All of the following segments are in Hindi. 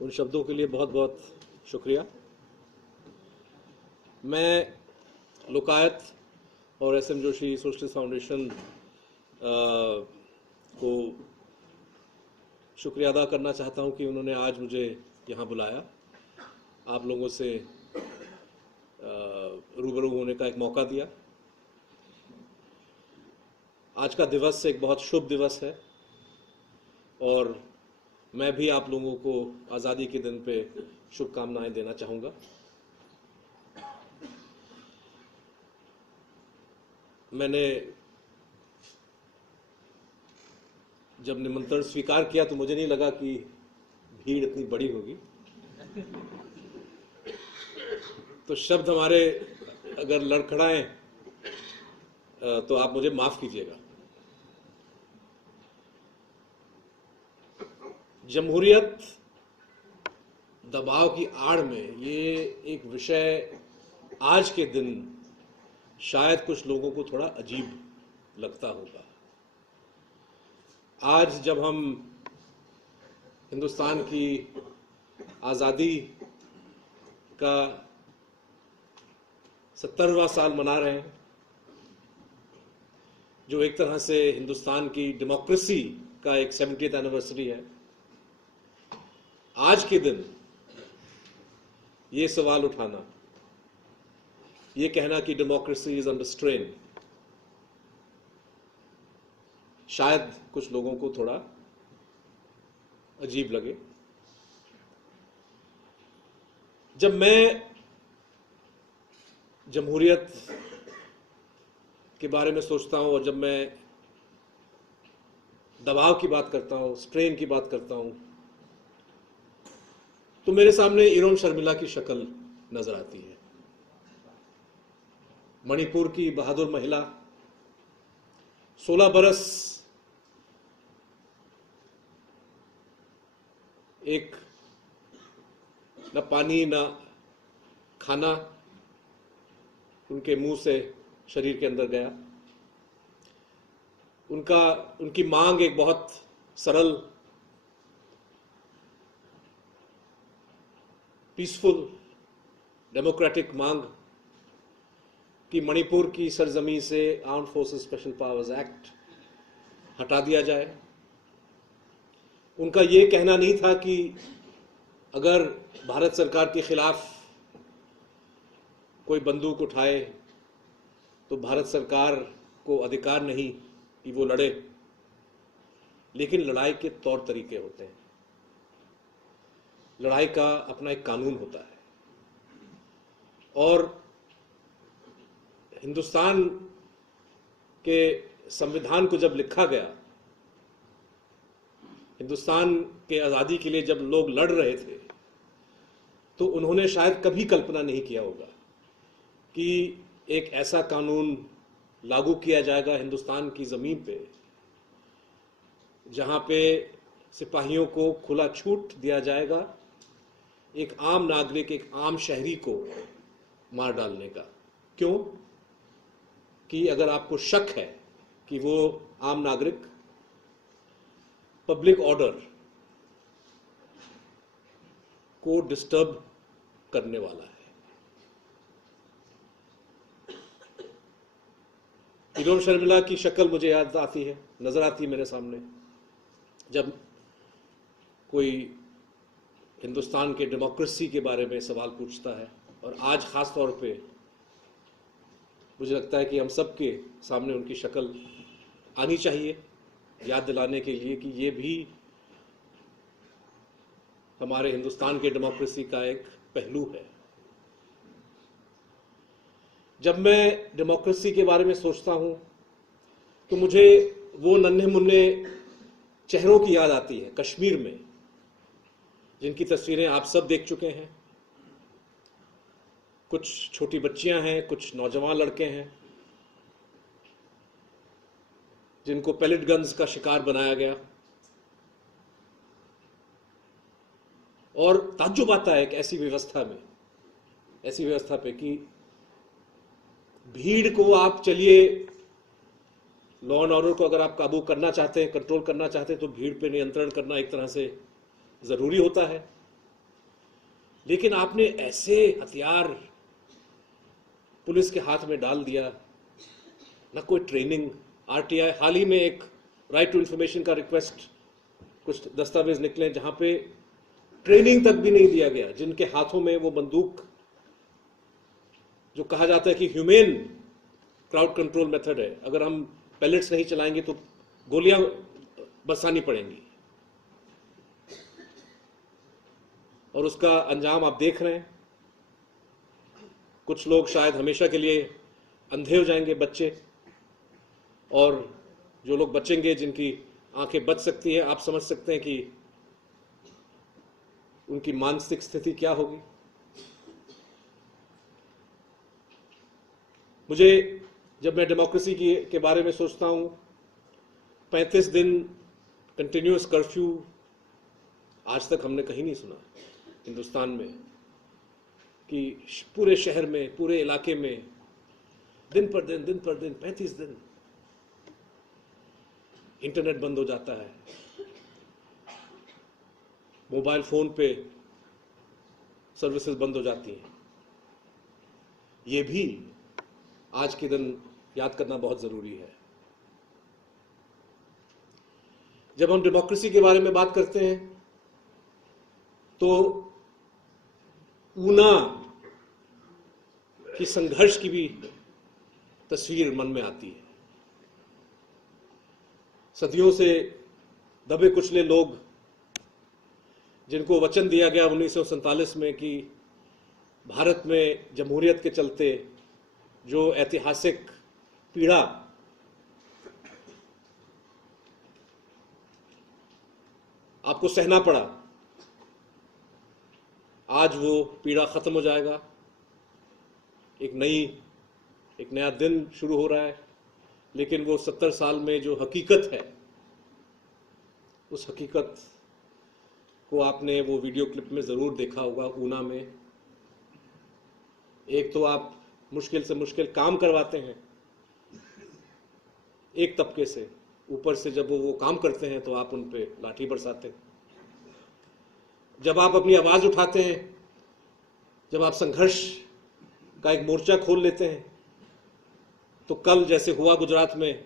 उन शब्दों के लिए बहुत बहुत शुक्रिया। मैं लोकायत और एसएम जोशी सोशलिस्ट फाउंडेशन को शुक्रिया अदा करना चाहता हूं कि उन्होंने आज मुझे यहाँ बुलाया, आप लोगों से रूबरू होने का एक मौका दिया। आज का दिवस एक बहुत शुभ दिवस है और मैं भी आप लोगों को आज़ादी के दिन पे शुभकामनाएं देना चाहूँगा। मैंने जब निमंत्रण स्वीकार किया तो मुझे नहीं लगा कि भीड़ इतनी बड़ी होगी, तो शब्द हमारे अगर लड़खड़ाएं तो आप मुझे माफ कीजिएगा। जमहूरियत दबाव की आड़ में ये एक विषय आज के दिन शायद कुछ लोगों को थोड़ा अजीब लगता होगा। आज जब हम हिंदुस्तान की आज़ादी का 70वां साल मना रहे हैं, जो एक तरह से हिंदुस्तान की डेमोक्रेसी का एक 70th एनिवर्सरी है, आज के दिन ये सवाल उठाना, ये कहना कि डेमोक्रेसी इज अंडर स्ट्रेन, शायद कुछ लोगों को थोड़ा अजीब लगे। जब मैं जमहूरियत के बारे में सोचता हूं और जब मैं दबाव की बात करता हूं, स्ट्रेन की बात करता हूं, तो मेरे सामने इरोम शर्मिला की शक्ल नजर आती है। मणिपुर की बहादुर महिला, 16 बरस एक न पानी न खाना उनके मुंह से शरीर के अंदर गया। उनकी मांग एक बहुत सरल, पीसफुल, डेमोक्रेटिक मांग कि मणिपुर की सरजमी से armed forces special powers act हटा दिया जाए। उनका ये कहना नहीं था कि अगर भारत सरकार के खिलाफ कोई बंदूक उठाए तो भारत सरकार को अधिकार नहीं कि वो लड़े, लेकिन लड़ाई के तौर तरीके होते हैं, लड़ाई का अपना एक कानून होता है। और हिंदुस्तान के संविधान को जब लिखा गया, हिंदुस्तान के आज़ादी के लिए जब लोग लड़ रहे थे, तो उन्होंने शायद कभी कल्पना नहीं किया होगा कि एक ऐसा कानून लागू किया जाएगा हिंदुस्तान की ज़मीन पे, जहां पे सिपाहियों को खुला छूट दिया जाएगा एक आम नागरिक, एक आम शहरी को मार डालने का। क्यों? कि अगर आपको शक है कि वो आम नागरिक पब्लिक ऑर्डर को डिस्टर्ब करने वाला है। इरोम शर्मिला की शक्ल मुझे याद आती है, नजर आती है मेरे सामने, जब कोई हिंदुस्तान के डेमोक्रेसी के बारे में सवाल पूछता है। और आज खास तौर पे मुझे लगता है कि हम सबके सामने उनकी शक्ल आनी चाहिए, याद दिलाने के लिए कि ये भी हमारे हिंदुस्तान के डेमोक्रेसी का एक पहलू है। जब मैं डेमोक्रेसी के बारे में सोचता हूं तो मुझे वो नन्हे मुन्ने चेहरों की याद आती है कश्मीर में, जिनकी तस्वीरें आप सब देख चुके हैं। कुछ छोटी बच्चियां हैं, कुछ नौजवान लड़के हैं जिनको पैलेट गन्स का शिकार बनाया गया। और ताज्जुब आता है एक ऐसी व्यवस्था पे कि भीड़ को आप चलिए, लॉ एंड ऑर्डर को अगर आप काबू करना चाहते हैं, कंट्रोल करना चाहते हैं, तो भीड़ पे नियंत्रण करना एक तरह से जरूरी होता है। लेकिन आपने ऐसे हथियार पुलिस के हाथ में डाल दिया, ना कोई ट्रेनिंग। आरटीआई हाल ही में एक राइट टू इंफॉर्मेशन का रिक्वेस्ट, कुछ दस्तावेज निकले जहां पे ट्रेनिंग तक भी नहीं दिया गया, जिनके हाथों में वो बंदूक, जो कहा जाता है कि ह्यूमेन क्राउड कंट्रोल मेथड है, अगर हम पैलेट्स नहीं चलाएंगे तो गोलियां बरसानी पड़ेंगी, और उसका अंजाम आप देख रहे हैं। कुछ लोग शायद हमेशा के लिए अंधे हो जाएंगे, बच्चे, और जो लोग बचेंगे, जिनकी आंखें बच सकती हैं, आप समझ सकते हैं कि उनकी मानसिक स्थिति क्या होगी। मुझे, जब मैं डेमोक्रेसी के बारे में सोचता हूं, 35 दिन कंटिन्यूअस कर्फ्यू आज तक हमने कहीं नहीं सुना हिंदुस्तान में, कि पूरे शहर में, पूरे इलाके में दिन पर दिन 35 दिन इंटरनेट बंद हो जाता है, मोबाइल फोन पे सर्विसेज बंद हो जाती हैं। ये भी आज के दिन याद करना बहुत जरूरी है। जब हम डेमोक्रेसी के बारे में बात करते हैं तो ऊना की संघर्ष की भी तस्वीर मन में आती है। सदियों से दबे कुचले लोग, जिनको वचन दिया गया 1947 में कि भारत में जमहूरियत के चलते जो ऐतिहासिक पीड़ा आपको सहना पड़ा, आज वो पीड़ा खत्म हो जाएगा। एक नया दिन शुरू हो रहा है, लेकिन वो 70 साल में जो हकीकत है, उस हकीकत को आपने वो वीडियो क्लिप में जरूर देखा होगा। ऊना में एक तो आप मुश्किल से मुश्किल काम करवाते हैं एक तबके से, ऊपर से जब वो काम करते हैं तो आप उन पे लाठी बरसाते हैं। जब आप अपनी आवाज उठाते हैं, जब आप संघर्ष का एक मोर्चा खोल लेते हैं, तो कल जैसे हुआ गुजरात में,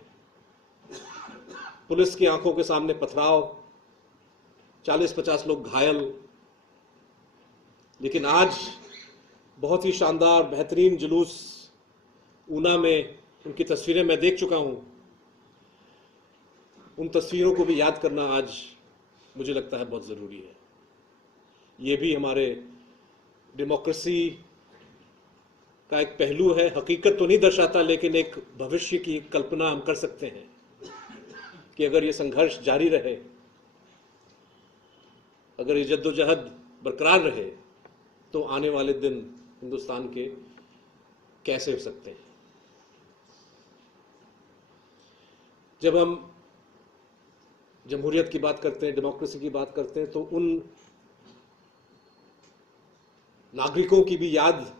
पुलिस की आंखों के सामने पथराव, 40-50 लोग घायल, लेकिन आज बहुत ही शानदार बेहतरीन जुलूस ऊना में, उनकी तस्वीरें मैं देख चुका हूं। उन तस्वीरों को भी याद करना आज मुझे लगता है बहुत जरूरी है। ये भी हमारे डेमोक्रेसी का एक पहलू है। हकीकत तो नहीं दर्शाता, लेकिन एक भविष्य की कल्पना हम कर सकते हैं कि अगर ये संघर्ष जारी रहे, अगर ये जद्दोजहद बरकरार रहे, तो आने वाले दिन हिंदुस्तान के कैसे हो सकते हैं। जब हम जमहूरियत की बात करते हैं, डेमोक्रेसी की बात करते हैं, तो उन नागरिकों की भी याद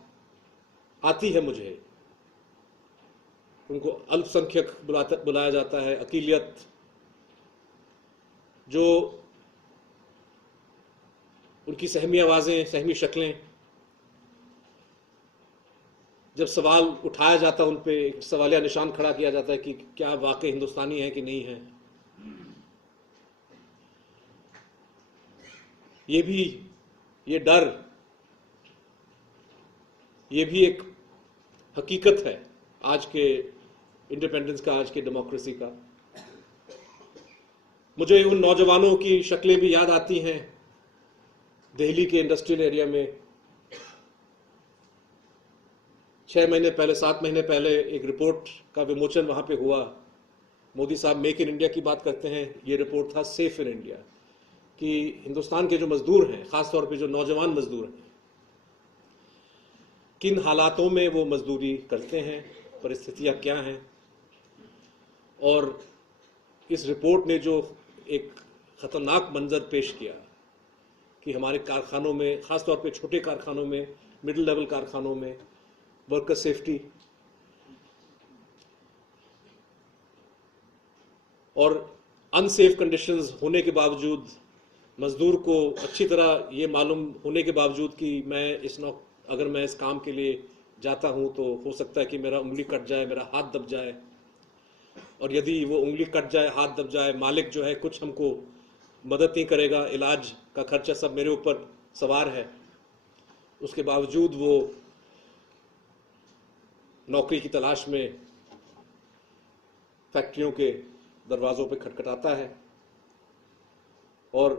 आती है मुझे। उनको अल्पसंख्यक बुलाया जाता है, अकीलियत, जो उनकी सहमी आवाजें, सहमी शक्लें, जब सवाल उठाया जाता है, उन पे एक सवालिया निशान खड़ा किया जाता है कि क्या वाकई हिंदुस्तानी है कि नहीं है। ये डर, ये भी एक हकीकत है आज के इंडिपेंडेंस का, आज के डेमोक्रेसी का। मुझे उन नौजवानों की शक्लें भी याद आती हैं दिल्ली के इंडस्ट्रियल एरिया में। 6 महीने पहले, 7 महीने पहले एक रिपोर्ट का विमोचन वहां पे हुआ। मोदी साहब मेक इन इंडिया की बात करते हैं, ये रिपोर्ट था सेफ इन इंडिया, कि हिंदुस्तान के जो मजदूर हैं, खासतौर पे जो नौजवान मजदूर हैं, किन हालातों में वो मजदूरी करते हैं, परिस्थितियां क्या हैं। और इस रिपोर्ट ने जो एक खतरनाक मंजर पेश किया कि हमारे कारखानों में, खासतौर पे छोटे कारखानों में, मिडिल लेवल कारखानों में वर्कर सेफ्टी और अनसेफ कंडीशंस होने के बावजूद मजदूर को अच्छी तरह ये मालूम होने के बावजूद कि अगर मैं इस काम के लिए जाता हूं तो हो सकता है कि मेरा उंगली कट जाए, मेरा हाथ दब जाए, और यदि वो उंगली कट जाए, हाथ दब जाए, मालिक जो है कुछ हमको मदद नहीं करेगा, इलाज का खर्चा सब मेरे ऊपर सवार है, उसके बावजूद वो नौकरी की तलाश में फैक्ट्रियों के दरवाजों पे खटखटाता है, और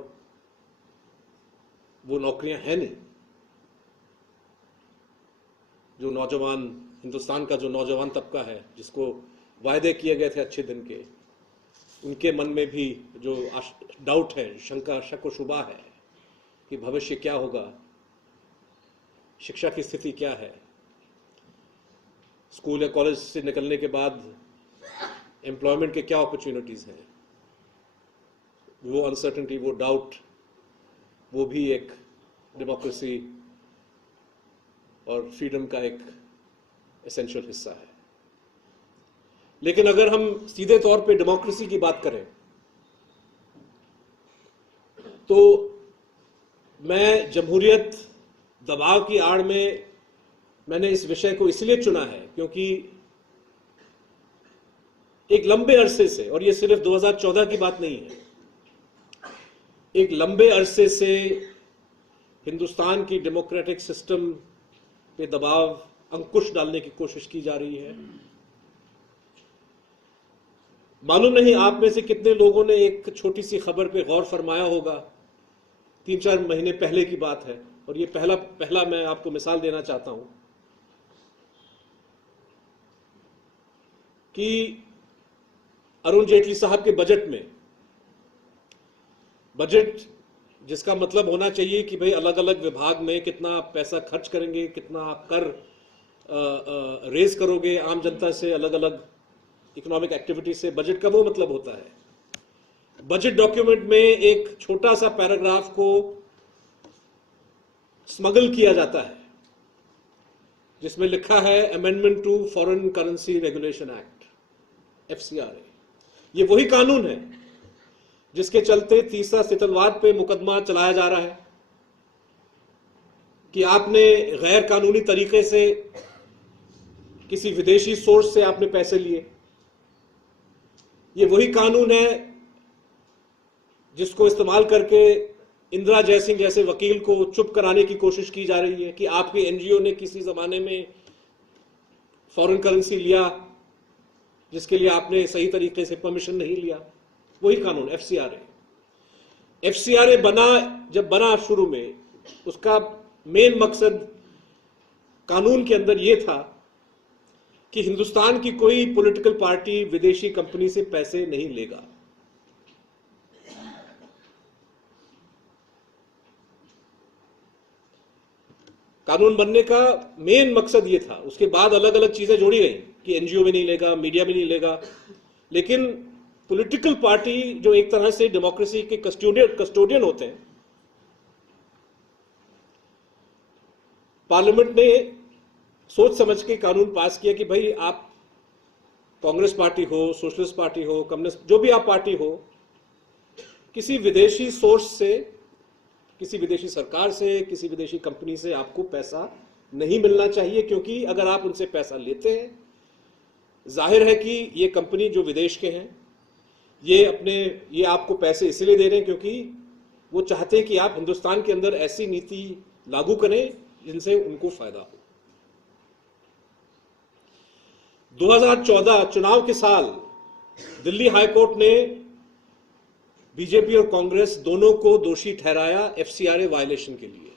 वो नौकरियां हैं नहीं। जो नौजवान, हिंदुस्तान का जो नौजवान तबका है, जिसको वायदे किए गए थे अच्छे दिन के, उनके मन में भी जो डाउट है, शंका, शक व शुबा है कि भविष्य क्या होगा, शिक्षा की स्थिति क्या है, स्कूल या कॉलेज से निकलने के बाद एम्प्लॉयमेंट के क्या अपॉर्चुनिटीज हैं, वो अनसर्टेनिटी, वो डाउट, वो भी एक डेमोक्रेसी और फ्रीडम का एक एसेंशियल हिस्सा है। लेकिन अगर हम सीधे तौर पे डेमोक्रेसी की बात करें तो मैं जमहूरियत दबाव की आड़ में मैंने इस विषय को इसलिए चुना है क्योंकि एक लंबे अरसे से, और ये सिर्फ 2014 की बात नहीं है, एक लंबे अरसे से हिंदुस्तान की डेमोक्रेटिक सिस्टम पे दबाव, अंकुश डालने की कोशिश की जा रही है। मालूम नहीं आप में से कितने लोगों ने एक छोटी सी खबर पे गौर फरमाया होगा, 3-4 महीने पहले की बात है, और ये पहला मैं आपको मिसाल देना चाहता हूं कि अरुण जेटली साहब के बजट जिसका मतलब होना चाहिए कि भाई अलग अलग विभाग में कितना पैसा खर्च करेंगे, कितना आप कर रेज करोगे आम जनता से, अलग अलग इकोनॉमिक एक्टिविटी से, बजट का वो मतलब होता है। बजट डॉक्यूमेंट में एक छोटा सा पैराग्राफ को स्मगल किया जाता है जिसमें लिखा है amendment to foreign currency regulation act, FCRA। ये वही कानून है जिसके चलते तीसरा सितलवार पे मुकदमा चलाया जा रहा है कि आपने गैर कानूनी तरीके से किसी विदेशी सोर्स से आपने पैसे लिए। ये वही कानून है जिसको इस्तेमाल करके इंदिरा जयसिंह जैसे वकील को चुप कराने की कोशिश की जा रही है कि आपके एनजीओ ने किसी जमाने में फॉरेन करेंसी लिया जिसके लिए आपने सही तरीके से परमिशन नहीं लिया। वही कानून FCRA जब बना शुरू में, उसका मेन मकसद कानून के अंदर यह था कि हिंदुस्तान की कोई पॉलिटिकल पार्टी विदेशी कंपनी से पैसे नहीं लेगा। कानून बनने का मेन मकसद यह था। उसके बाद अलग अलग चीजें जोड़ी गई कि एनजीओ में नहीं लेगा, मीडिया में नहीं लेगा, लेकिन पॉलिटिकल पार्टी जो एक तरह से डेमोक्रेसी के कस्टोडियन होते हैं, पार्लियामेंट ने सोच समझ के कानून पास किया कि भाई आप कांग्रेस पार्टी हो, सोशलिस्ट पार्टी हो, कम्युनिस्ट, जो भी आप पार्टी हो, किसी विदेशी सोर्स से, किसी विदेशी सरकार से, किसी विदेशी कंपनी से आपको पैसा नहीं मिलना चाहिए, क्योंकि अगर आप उनसे पैसा लेते हैं, जाहिर है कि ये कंपनी जो विदेश के हैं ये आपको पैसे इसलिए दे रहे हैं क्योंकि वो चाहते हैं कि आप हिंदुस्तान के अंदर ऐसी नीति लागू करें जिनसे उनको फायदा हो। 2014 चुनाव के साल दिल्ली हाईकोर्ट ने बीजेपी और कांग्रेस दोनों को दोषी ठहराया FCRA वायलेशन के लिए,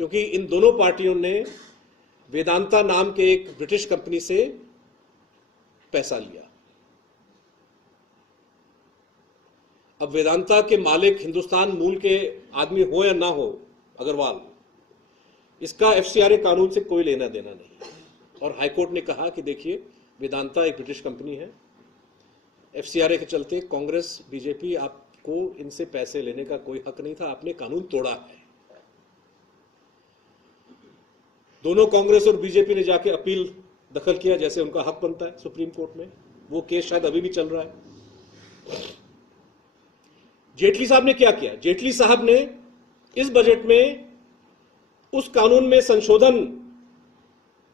क्योंकि इन दोनों पार्टियों ने वेदांता नाम के एक ब्रिटिश कंपनी से पैसा लिया। अब वेदांता के मालिक हिंदुस्तान मूल के आदमी हो या ना हो, अग्रवाल, इसका FCRA कानून से कोई लेना देना नहीं। और हाईकोर्ट ने कहा कि देखिए, वेदांता एक ब्रिटिश कंपनी है, FCRA के चलते कांग्रेस, बीजेपी, आपको इनसे पैसे लेने का कोई हक नहीं था, आपने कानून तोड़ा है। दोनों कांग्रेस और बीजेपी ने जाके अपील दखल किया, जैसे उनका हक बनता है सुप्रीम कोर्ट में। वो केस शायद अभी भी चल रहा है। जेटली साहब ने क्या किया? जेटली साहब ने इस बजट में उस कानून में संशोधन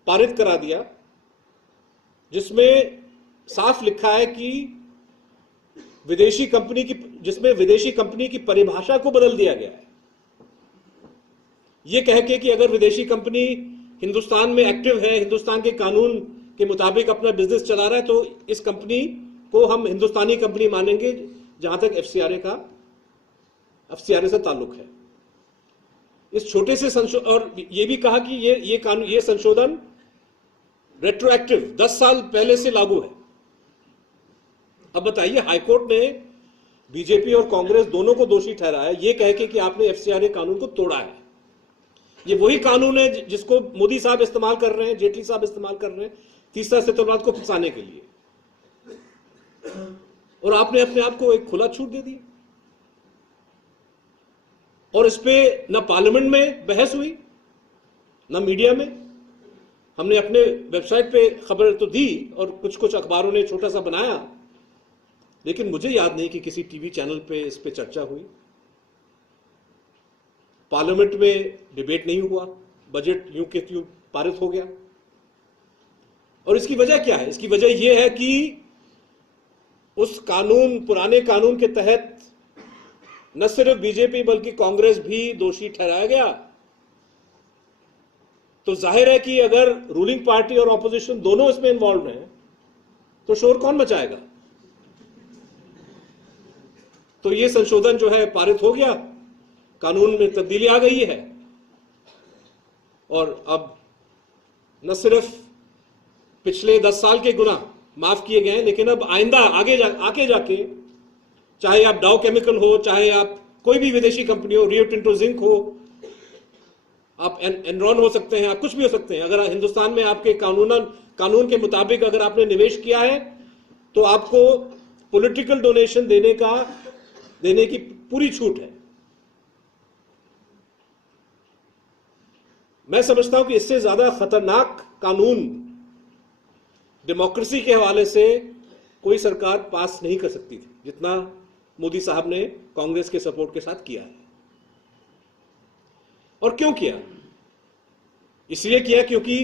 पारित करा दिया जिसमें साफ लिखा है कि जिसमें विदेशी कंपनी की परिभाषा को बदल दिया गया है, यह कह के कि अगर विदेशी कंपनी हिंदुस्तान में एक्टिव है, हिंदुस्तान के कानून के मुताबिक अपना बिजनेस चला रहा है, तो इस कंपनी को हम हिंदुस्तानी कंपनी मानेंगे जहां तक एफसीआरए से ताल्लुक है। इस छोटे से संशोधन, और यह भी कहा कि ये संशोधन रेट्रोएक्टिव 10 साल पहले से लागू है। अब बताइए, हाईकोर्ट ने बीजेपी और कांग्रेस दोनों को दोषी ठहराया ये कह के कि आपने एफसीआरए कानून को तोड़ा है। ये वही कानून है जिसको मोदी साहब इस्तेमाल कर रहे हैं, जेटली साहब इस्तेमाल कर रहे हैं तीसरा सितंबर को फंसाने के लिए, और आपने अपने आप को एक खुला छूट दे दी। और इस पे न पार्लियामेंट में बहस हुई, न मीडिया में। हमने अपने वेबसाइट पे खबर तो दी और कुछ कुछ अखबारों ने छोटा सा बनाया, लेकिन मुझे याद नहीं कि किसी टीवी चैनल पे इस पे चर्चा हुई। पार्लियामेंट में डिबेट नहीं हुआ, बजट यूं के त्यों पारित हो गया। और इसकी वजह क्या है? इसकी वजह यह है कि उस पुराने कानून के तहत न सिर्फ बीजेपी बल्कि कांग्रेस भी दोषी ठहराया गया। तो जाहिर है कि अगर रूलिंग पार्टी और ऑपोजिशन दोनों इसमें इन्वॉल्व हैं तो शोर कौन मचाएगा? तो ये संशोधन जो है पारित हो गया, कानून में तब्दीली आ गई है, और अब न सिर्फ पिछले 10 साल के गुनाह माफ किए गए हैं, लेकिन अब आइंदा आगे जाके चाहे आप डाउ केमिकल हो, चाहे आप कोई भी विदेशी कंपनी हो, रियो टिंटो जिंक हो, आप एनरॉन हो सकते हैं, आप कुछ भी हो सकते हैं, अगर हिंदुस्तान में आपके कानून के मुताबिक अगर आपने निवेश किया है तो आपको पॉलिटिकल डोनेशन देने की पूरी छूट है। मैं समझता हूं कि इससे ज्यादा खतरनाक कानून डेमोक्रेसी के हवाले से कोई सरकार पास नहीं कर सकती थी, जितना मोदी साहब ने कांग्रेस के सपोर्ट के साथ किया है। और क्यों किया? इसलिए किया क्योंकि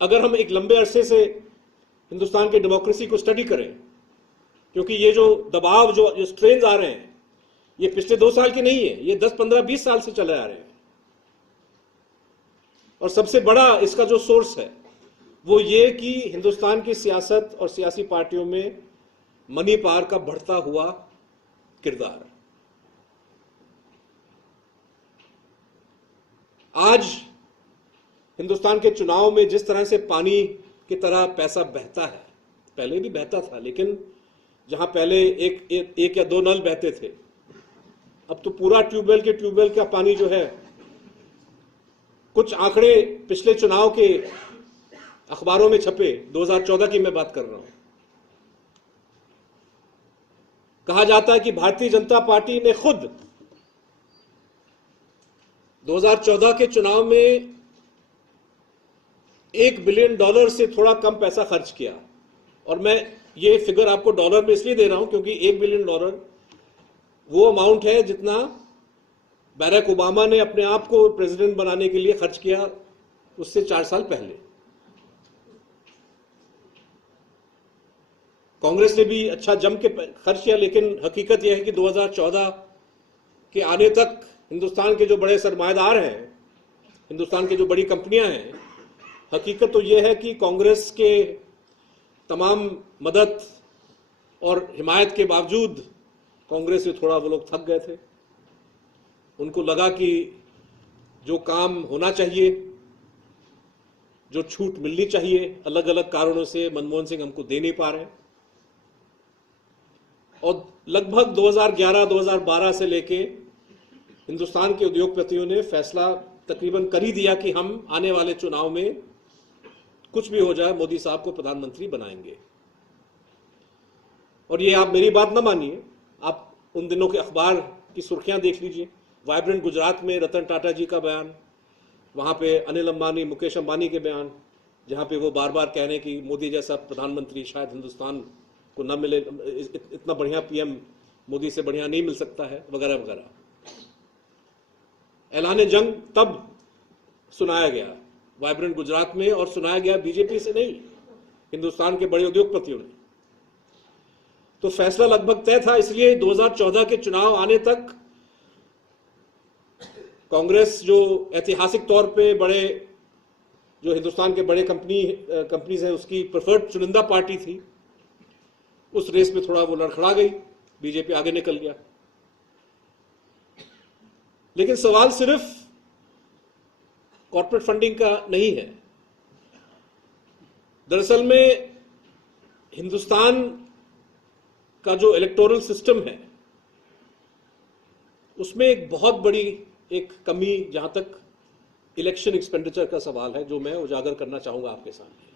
अगर हम एक लंबे अरसे से हिंदुस्तान की डेमोक्रेसी को स्टडी करें, क्योंकि ये जो दबाव, जो स्ट्रेन्स आ रहे हैं, ये पिछले 2 साल के नहीं है, ये 10, 15, 20 साल से चले आ रहे हैं। और सबसे बड़ा इसका जो सोर्स है वो ये कि हिंदुस्तान की सियासत और सियासी पार्टियों में मनी पावर का बढ़ता हुआ किरदार। आज हिंदुस्तान के चुनाव में जिस तरह से पानी की तरह पैसा बहता है, पहले भी बहता था, लेकिन जहां पहले एक या 2 नल बहते थे, अब तो पूरा ट्यूबवेल का पानी जो है, कुछ आंकड़े पिछले चुनाव के अखबारों में छपे, 2014 की मैं बात कर रहा हूं। कहा जाता है कि भारतीय जनता पार्टी ने खुद 2014 के चुनाव में $1 बिलियन से थोड़ा कम पैसा खर्च किया। और मैं ये फिगर आपको डॉलर में इसलिए दे रहा हूं क्योंकि $1 बिलियन वो अमाउंट है जितना बैरक ओबामा ने अपने आप को प्रेसिडेंट बनाने के लिए खर्च किया उससे 4 साल पहले। कांग्रेस ने भी अच्छा जम के खर्च किया, लेकिन हकीकत यह है कि 2014 के आने तक हिंदुस्तान के जो बड़े सरमाएदार हैं, हिंदुस्तान की जो बड़ी कंपनियां हैं, हकीकत तो यह है कि कांग्रेस के तमाम मदद और हिमायत के बावजूद कांग्रेस से थोड़ा वो लोग थक गए थे। उनको लगा कि जो काम होना चाहिए, जो छूट मिलनी चाहिए, अलग अलग कारणों से मनमोहन सिंह हमको दे नहीं पा रहे हैं। और लगभग 2011-2012 से लेके हिंदुस्तान के उद्योगपतियों ने फैसला तकरीबन कर ही दिया कि हम आने वाले चुनाव में कुछ भी हो जाए मोदी साहब को प्रधानमंत्री बनाएंगे। और ये आप मेरी बात ना मानिए, आप उन दिनों के अखबार की सुर्खियां देख लीजिए। वाइब्रेंट गुजरात में रतन टाटा जी का बयान, वहां पे अनिल अंबानी, मुकेश अंबानी के बयान, जहां पे वो बार बार कह रहे हैं कि मोदी जैसा प्रधानमंत्री शायद हिंदुस्तान को न मिले, इतना बढ़िया पीएम मोदी से बढ़िया नहीं मिल सकता है, वगैरह वगैरह। ऐलान जंग तब सुनाया गया वाइब्रेंट गुजरात में, और सुनाया गया बीजेपी से नहीं, हिंदुस्तान के बड़े उद्योगपतियों ने। तो फैसला लगभग तय था, इसलिए 2014 के चुनाव आने तक कांग्रेस, जो ऐतिहासिक तौर पे बड़े, जो हिंदुस्तान के बड़े कंपनीज हैं, उसकी प्रेफर्ड चुनिंदा पार्टी थी, उस रेस में थोड़ा वो लड़खड़ा गई, बीजेपी आगे निकल गया। लेकिन सवाल सिर्फ कॉर्पोरेट फंडिंग का नहीं है। दरअसल में हिंदुस्तान का जो इलेक्टोरल सिस्टम है, उसमें एक बहुत बड़ी एक कमी, जहां तक इलेक्शन एक्सपेंडिचर का सवाल है, जो मैं उजागर करना चाहूंगा आपके सामने।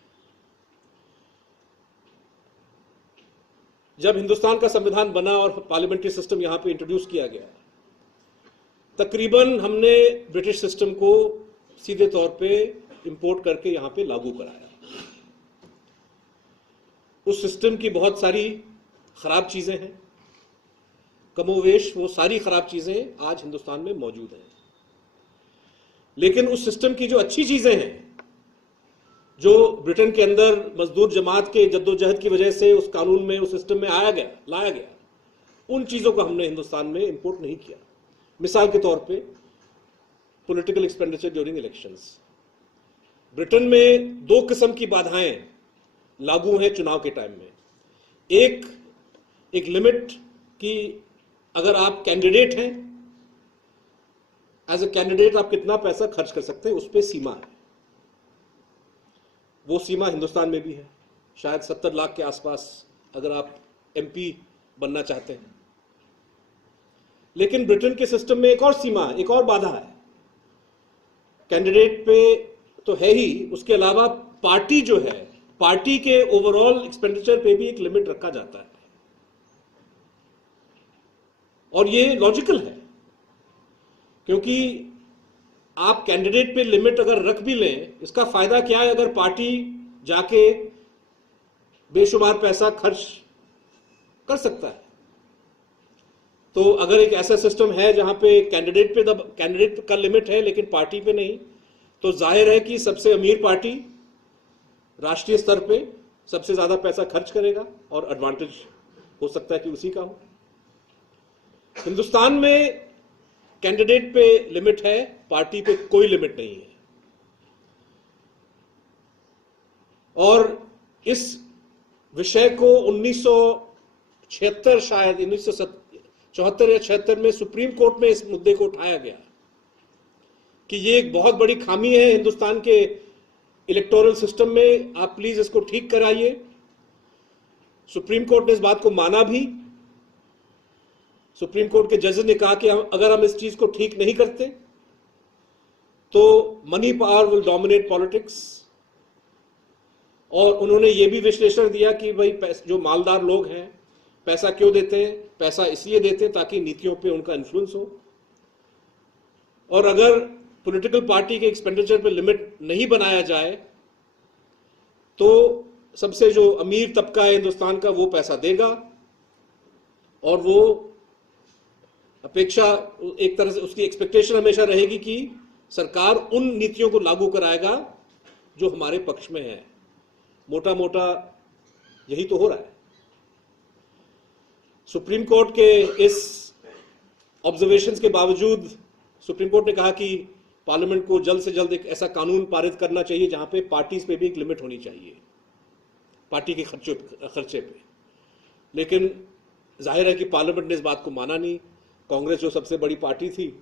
जब हिंदुस्तान का संविधान बना और पार्लियामेंट्री सिस्टम यहां पे इंट्रोड्यूस किया गया, तकरीबन हमने ब्रिटिश सिस्टम को सीधे तौर पे इंपोर्ट करके यहां पे लागू कराया। उस सिस्टम की बहुत सारी खराब चीजें हैं, कमोवेश वो सारी खराब चीजें आज हिंदुस्तान में मौजूद हैं। लेकिन उस सिस्टम की जो अच्छी चीजें हैं, जो ब्रिटेन के अंदर मजदूर जमात के जद्दोजहद की वजह से उस कानून में, उस सिस्टम में लाया गया, उन चीजों को हमने हिंदुस्तान में इंपोर्ट नहीं किया। मिसाल के तौर पे political expenditure during elections. Britain में दो किस्म की बाधाएं लागू हैं चुनाव के टाइम में। एक लिमिट कि अगर आप कैंडिडेट हैं, एज ए कैंडिडेट आप कितना पैसा खर्च कर सकते हैं, उस पर सीमा है। वो सीमा हिंदुस्तान में भी है, शायद 70 लाख के आसपास, अगर आप एमपी बनना चाहते हैं। लेकिन ब्रिटेन के सिस्टम में एक और सीमा है, एक और बाधा है। कैंडिडेट पे तो है ही, उसके अलावा पार्टी जो है, पार्टी के ओवरऑल एक्सपेंडिचर पे भी एक लिमिट रखा जाता है। और ये लॉजिकल है, क्योंकि आप कैंडिडेट पे लिमिट अगर रख भी लें, इसका फायदा क्या है अगर पार्टी जाके बेशुमार पैसा खर्च कर सकता है। तो अगर एक ऐसा सिस्टम है जहां पे कैंडिडेट का लिमिट है लेकिन पार्टी पे नहीं, तो जाहिर है कि सबसे अमीर पार्टी राष्ट्रीय स्तर पे सबसे ज्यादा पैसा खर्च करेगा और एडवांटेज हो सकता है कि उसी का हो। हिंदुस्तान में कैंडिडेट पे लिमिट है, पार्टी पे कोई लिमिट नहीं है। और इस विषय को 1976 शायद 1974 या 76 में सुप्रीम कोर्ट में इस मुद्दे को उठाया गया कि ये एक बहुत बड़ी खामी है हिंदुस्तान के इलेक्टोरल सिस्टम में, आप प्लीज इसको ठीक कराइए। सुप्रीम कोर्ट ने इस बात को माना भी। सुप्रीम कोर्ट के जजेस ने कहा कि अगर हम इस चीज को ठीक नहीं करते तो money power will dominate politics. और उन्होंने ये भी विश्लेषण दिया कि भाई जो मालदार लोग हैं पैसा क्यों देते हैं, पैसा इसलिए देते हैं ताकि नीतियों पे उनका इन्फ्लुएंस हो। और अगर पॉलिटिकल पार्टी के एक्सपेंडिचर पे लिमिट नहीं बनाया जाए तो सबसे जो अमीर तबका है हिंदुस्तान का, वो पैसा देगा और वो अपेक्षा, एक तरह से उसकी एक्सपेक्टेशन हमेशा रहेगी कि सरकार उन नीतियों को लागू कराएगा जो हमारे पक्ष में है। मोटा मोटा यही तो हो रहा है। सुप्रीम कोर्ट के इस ऑब्जर्वेशंस के बावजूद सुप्रीम कोर्ट ने कहा कि पार्लियामेंट को जल्द से जल्द एक ऐसा कानून पारित करना चाहिए जहां पे पार्टीज पे भी एक लिमिट होनी चाहिए, पार्टी के खर्चे पे। लेकिन जाहिर है कि पार्लियामेंट ने इस बात को माना नहीं। कांग्रेस जो सबसे बड़ी पार्टी थी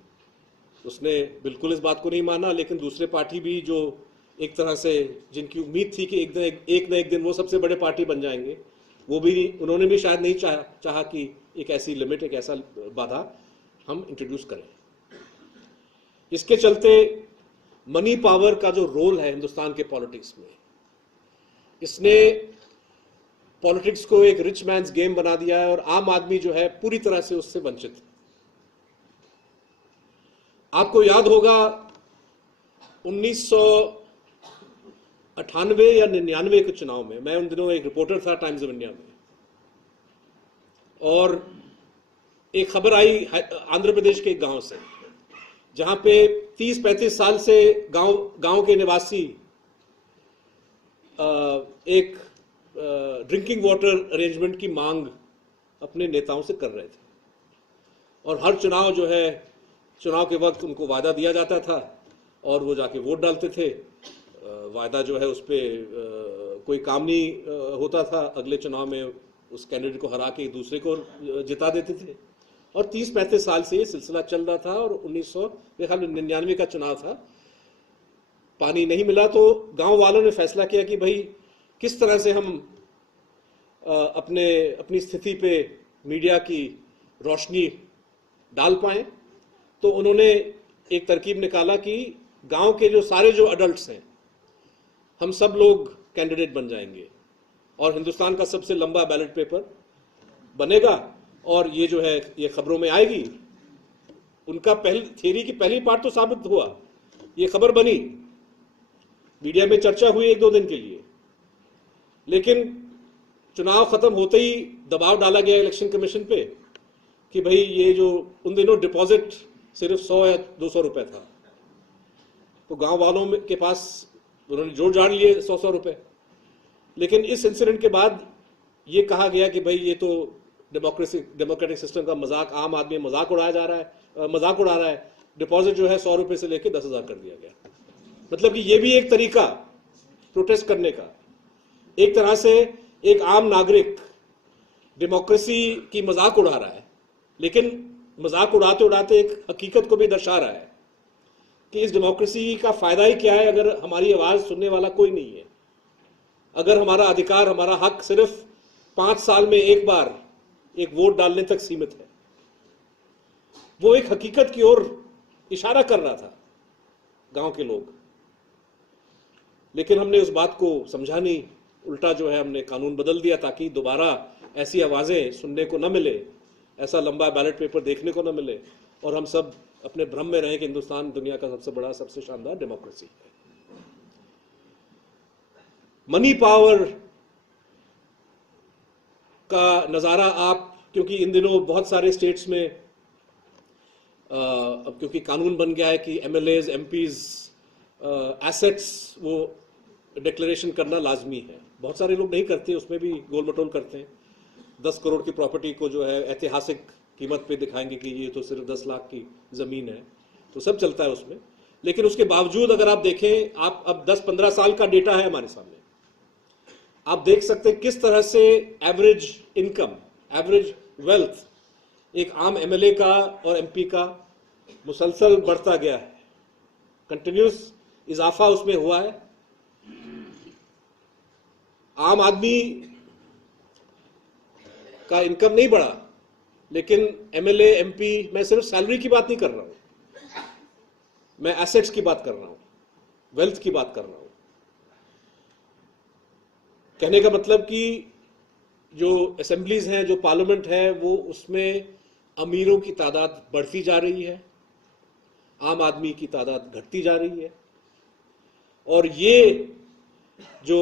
उसने बिल्कुल इस बात को नहीं माना, लेकिन दूसरे पार्टी भी जो एक तरह से जिनकी उम्मीद थी कि एक न एक दिन वो सबसे बड़े पार्टी बन जाएंगे, वो भी उन्होंने भी शायद नहीं चाहा कि एक ऐसी लिमिट, एक ऐसा बाधा हम इंट्रोड्यूस करें। इसके चलते मनी पावर का जो रोल है हिंदुस्तान के पॉलिटिक्स में, इसने पॉलिटिक्स को एक रिच मैन्स गेम बना दिया है और आम आदमी जो है पूरी तरह से उससे वंचित है। आपको याद होगा 1998 या 99 के चुनाव में, मैं उन दिनों एक रिपोर्टर था टाइम्स ऑफ इंडिया में, और एक खबर आई आंध्र प्रदेश के एक गांव से, जहां पे 30-35 साल से गांव के निवासी एक ड्रिंकिंग वाटर अरेंजमेंट की मांग अपने नेताओं से कर रहे थे, और हर चुनाव जो है, चुनाव के वक्त उनको वादा दिया जाता था और वो जाके वोट डालते थे। वादा जो है उस पर कोई काम नहीं होता था, अगले चुनाव में उस कैंडिडेट को हरा के दूसरे को जिता देते थे, और 30-35 साल से ये सिलसिला चल रहा था। और 1999 का चुनाव था, पानी नहीं मिला, तो गांव वालों ने फैसला किया कि भाई किस तरह से हम अपनी स्थिति पे मीडिया की रोशनी डाल पाएं। तो उन्होंने एक तरकीब निकाला कि गांव के जो अडल्ट्स हैं, हम सब लोग कैंडिडेट बन जाएंगे और हिंदुस्तान का सबसे लंबा बैलेट पेपर बनेगा, और ये जो है ये खबरों में आएगी। उनका थ्योरी की पहली पार्ट तो साबित हुआ, ये खबर बनी, मीडिया में चर्चा हुई 1-2 दिन के लिए, लेकिन चुनाव खत्म होते ही दबाव डाला गया इलेक्शन कमीशन पे कि भाई ये जो उन दिनों डिपॉजिट सिर्फ 100 या 200 रुपए था, तो गांव वालों के पास उन्होंने जोड़ जाड़ लिए 100 रुपए। लेकिन इस इंसिडेंट के बाद ये कहा गया कि भाई ये तो डेमोक्रेटिक सिस्टम का मजाक, आम आदमी मजाक उड़ा रहा है, डिपॉजिट जो है 100 रुपए से लेकर 10,000 कर दिया गया। मतलब कि ये भी एक तरीका प्रोटेस्ट करने का, एक तरह से एक आम नागरिक डेमोक्रेसी की मजाक उड़ा रहा है, लेकिन मजाक उड़ाते उड़ाते एक हकीकत को भी दर्शा रहा है कि इस डेमोक्रेसी का फायदा ही क्या है अगर हमारी आवाज सुनने वाला कोई नहीं है, अगर हमारा अधिकार, हमारा हक सिर्फ 5 साल में एक बार एक वोट डालने तक सीमित है। वो एक हकीकत की ओर इशारा कर रहा था गांव के लोग, लेकिन हमने उस बात को समझा नहीं, उल्टा जो है हमने कानून बदल दिया ताकि दोबारा ऐसी आवाजें सुनने को न मिले, ऐसा लंबा बैलेट पेपर देखने को न मिले, और हम सब अपने भ्रम में रहे कि हिंदुस्तान दुनिया का सबसे बड़ा, सबसे शानदार डेमोक्रेसी है। मनी पावर का नजारा आप, क्योंकि इन दिनों बहुत सारे स्टेट्स में अब क्योंकि कानून बन गया है कि एमएलएज, एमपीज एसेट्स वो डिक्लेरेशन करना लाजमी है, बहुत सारे लोग नहीं करते, उसमें भी गोल मटोल करते हैं। 10 करोड़ की प्रॉपर्टी को जो है ऐतिहासिक कीमत पे दिखाएंगे कि ये तो सिर्फ 10 लाख की जमीन है, तो सब चलता है उसमें। लेकिन उसके बावजूद अगर आप देखें, आप अब 10-15 साल का डेटा है हमारे सामने, आप देख सकते हैं किस तरह से एवरेज इनकम, एवरेज वेल्थ एक आम एमएलए का और एमपी का मुसलसल बढ़ता गया है, कंटिन्यूस इजाफा उसमें हुआ है। आम आदमी का इनकम नहीं बढ़ा, लेकिन एमएलए, एमपी, मैं सिर्फ सैलरी की बात नहीं कर रहा हूं, मैं एसेट्स की बात कर रहा हूं, वेल्थ की बात कर रहा हूं। कहने का मतलब कि जो असेंबलीज हैं, जो पार्लियामेंट है, वो उसमें अमीरों की तादाद बढ़ती जा रही है, आम आदमी की तादाद घटती जा रही है। और ये जो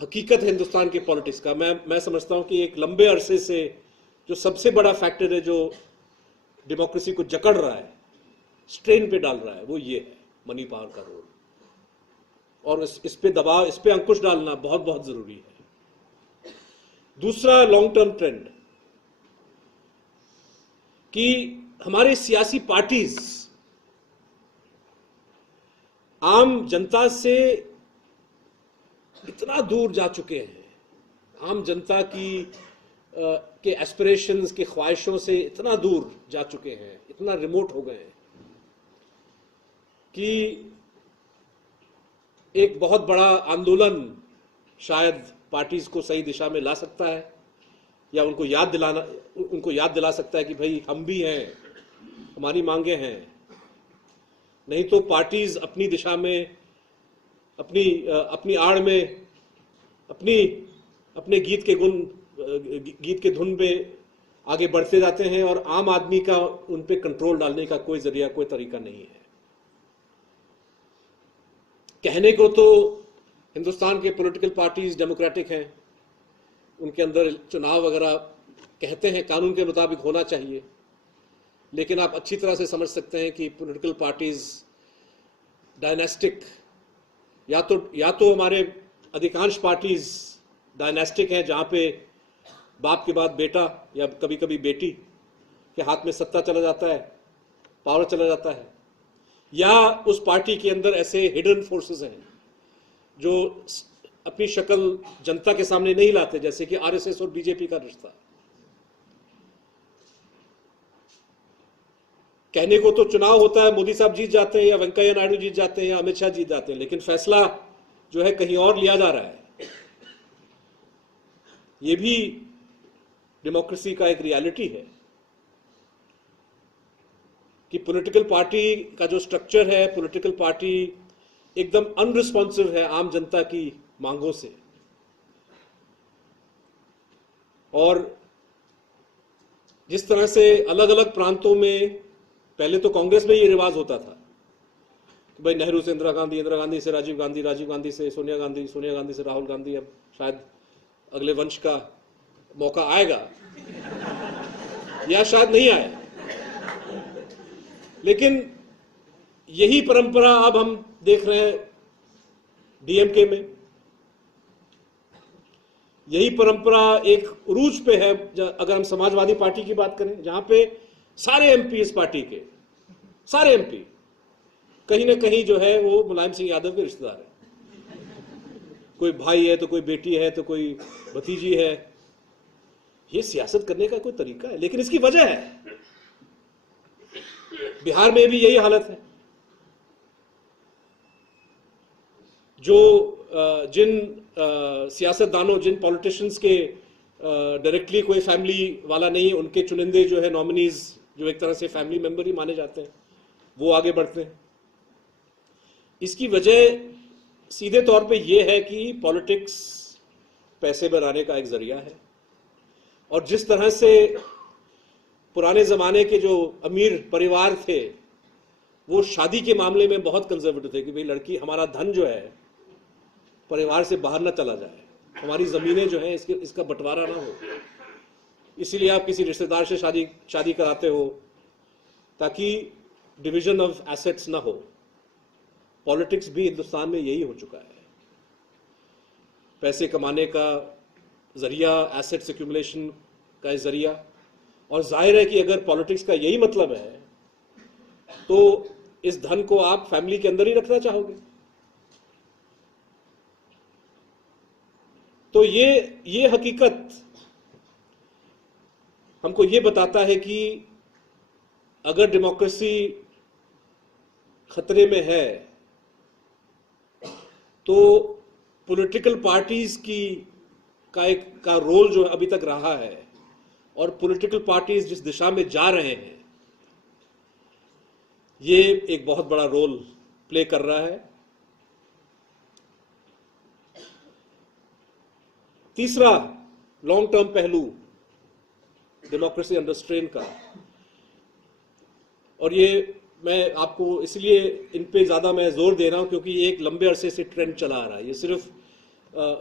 हकीकत है हिंदुस्तान के पॉलिटिक्स का, मैं समझता हूं कि एक लंबे अरसे से जो सबसे बड़ा फैक्टर है जो डेमोक्रेसी को जकड़ रहा है, स्ट्रेन पे डाल रहा है, वो ये है मनी पावर का रोल। और इस पे दबाव, इस पे अंकुश डालना बहुत बहुत जरूरी है। दूसरा लॉन्ग टर्म ट्रेंड कि हमारे सियासी पार्टीज आम जनता से इतना दूर जा चुके हैं, आम जनता के एस्पिरेशंस, के ख्वाहिशों से इतना दूर जा चुके हैं, इतना रिमोट हो गए हैं कि एक बहुत बड़ा आंदोलन शायद पार्टीज को सही दिशा में ला सकता है, या उनको याद दिला सकता है कि भाई हम भी हैं, हमारी मांगे हैं। नहीं तो पार्टीज अपनी दिशा में, अपनी आड़ में, अपने गीत के धुन पे आगे बढ़ते जाते हैं, और आम आदमी का उन पे कंट्रोल डालने का कोई जरिया, कोई तरीका नहीं है। कहने को तो हिंदुस्तान के पॉलिटिकल पार्टीज डेमोक्रेटिक हैं, उनके अंदर चुनाव वगैरह कहते हैं कानून के मुताबिक होना चाहिए, लेकिन आप अच्छी तरह से समझ सकते हैं कि पॉलिटिकल पार्टीज डायनेस्टिक, या तो हमारे अधिकांश पार्टीज डायनेस्टिक हैं जहां पे बाप के बाद बेटा या कभी कभी बेटी के हाथ में सत्ता चला जाता है, पावर चला जाता है, या उस पार्टी के अंदर ऐसे हिडन फोर्सेस हैं जो अपनी शक्ल जनता के सामने नहीं लाते, जैसे कि आरएसएस और बीजेपी का रिश्ता। कहने को तो चुनाव होता है, मोदी साहब जीत जाते हैं या वेंकैया नायडू जीत जाते हैं या अमित शाह जीत जाते हैं, लेकिन फैसला जो है कहीं और लिया जा रहा है। ये भी डेमोक्रेसी का एक रियलिटी है कि पॉलिटिकल पार्टी का जो स्ट्रक्चर है, पॉलिटिकल पार्टी एकदम अनरिस्पॉन्सिव है आम जनता की मांगों से। और जिस तरह से अलग अलग प्रांतों में, पहले तो कांग्रेस में ये रिवाज होता था कि भाई नेहरू से इंदिरा गांधी, इंदिरा गांधी से राजीव गांधी, राजीव गांधी से सोनिया गांधी, सोनिया गांधी से राहुल गांधी। अब शायद अगले वंश का मौका आएगा या शायद नहीं आए, लेकिन यही परंपरा अब हम देख रहे हैं डीएमके में। यही परंपरा एक उरूज पे है अगर हम समाजवादी पार्टी की बात करें, जहां पे सारे एमपी इस पार्टी के, सारे एमपी कहीं ना कहीं जो है वो मुलायम सिंह यादव के रिश्तेदार है। कोई भाई है तो कोई बेटी है तो कोई भतीजी है। ये सियासत करने का कोई तरीका है, लेकिन इसकी वजह है। बिहार में भी यही हालत है। जो जिन सियासतदानों, जिन पॉलिटिशियंस के डायरेक्टली कोई फैमिली वाला नहीं, उनके चुनिंदे जो है नॉमिनीज, जो एक तरह से फैमिली मेंबर ही माने जाते हैं, वो आगे बढ़ते हैं। इसकी वजह सीधे तौर पे ये है कि पॉलिटिक्स पैसे बनाने का एक जरिया है। और जिस तरह से पुराने ज़माने के जो अमीर परिवार थे वो शादी के मामले में बहुत कंजर्वेटिव थे कि भाई लड़की, हमारा धन जो है परिवार से बाहर ना चला जाए, हमारी ज़मीनें जो हैं इसका बंटवारा ना हो, इसीलिए आप किसी रिश्तेदार से शादी कराते हो ताकि डिवीजन ऑफ एसेट्स ना हो। पॉलिटिक्स भी हिंदुस्तान में यही हो चुका है, पैसे कमाने का जरिया, एसेट्स एक्यूमुलेशन का जरिया। और जाहिर है कि अगर पॉलिटिक्स का यही मतलब है तो इस धन को आप फैमिली के अंदर ही रखना चाहोगे। तो ये हकीकत हमको ये बताता है कि अगर डेमोक्रेसी खतरे में है तो पॉलिटिकल पार्टीज का रोल जो अभी तक रहा है, और पॉलिटिकल पार्टीज जिस दिशा में जा रहे हैं, ये एक बहुत बड़ा रोल प्ले कर रहा है। तीसरा लॉन्ग टर्म पहलू डेमोक्रेसी अंडर स्ट्रेन का, और ये मैं आपको इसलिए इन पे ज़्यादा मैं जोर दे रहा हूं क्योंकि ये एक लंबे अरसे से ट्रेंड चला आ रहा है। ये सिर्फ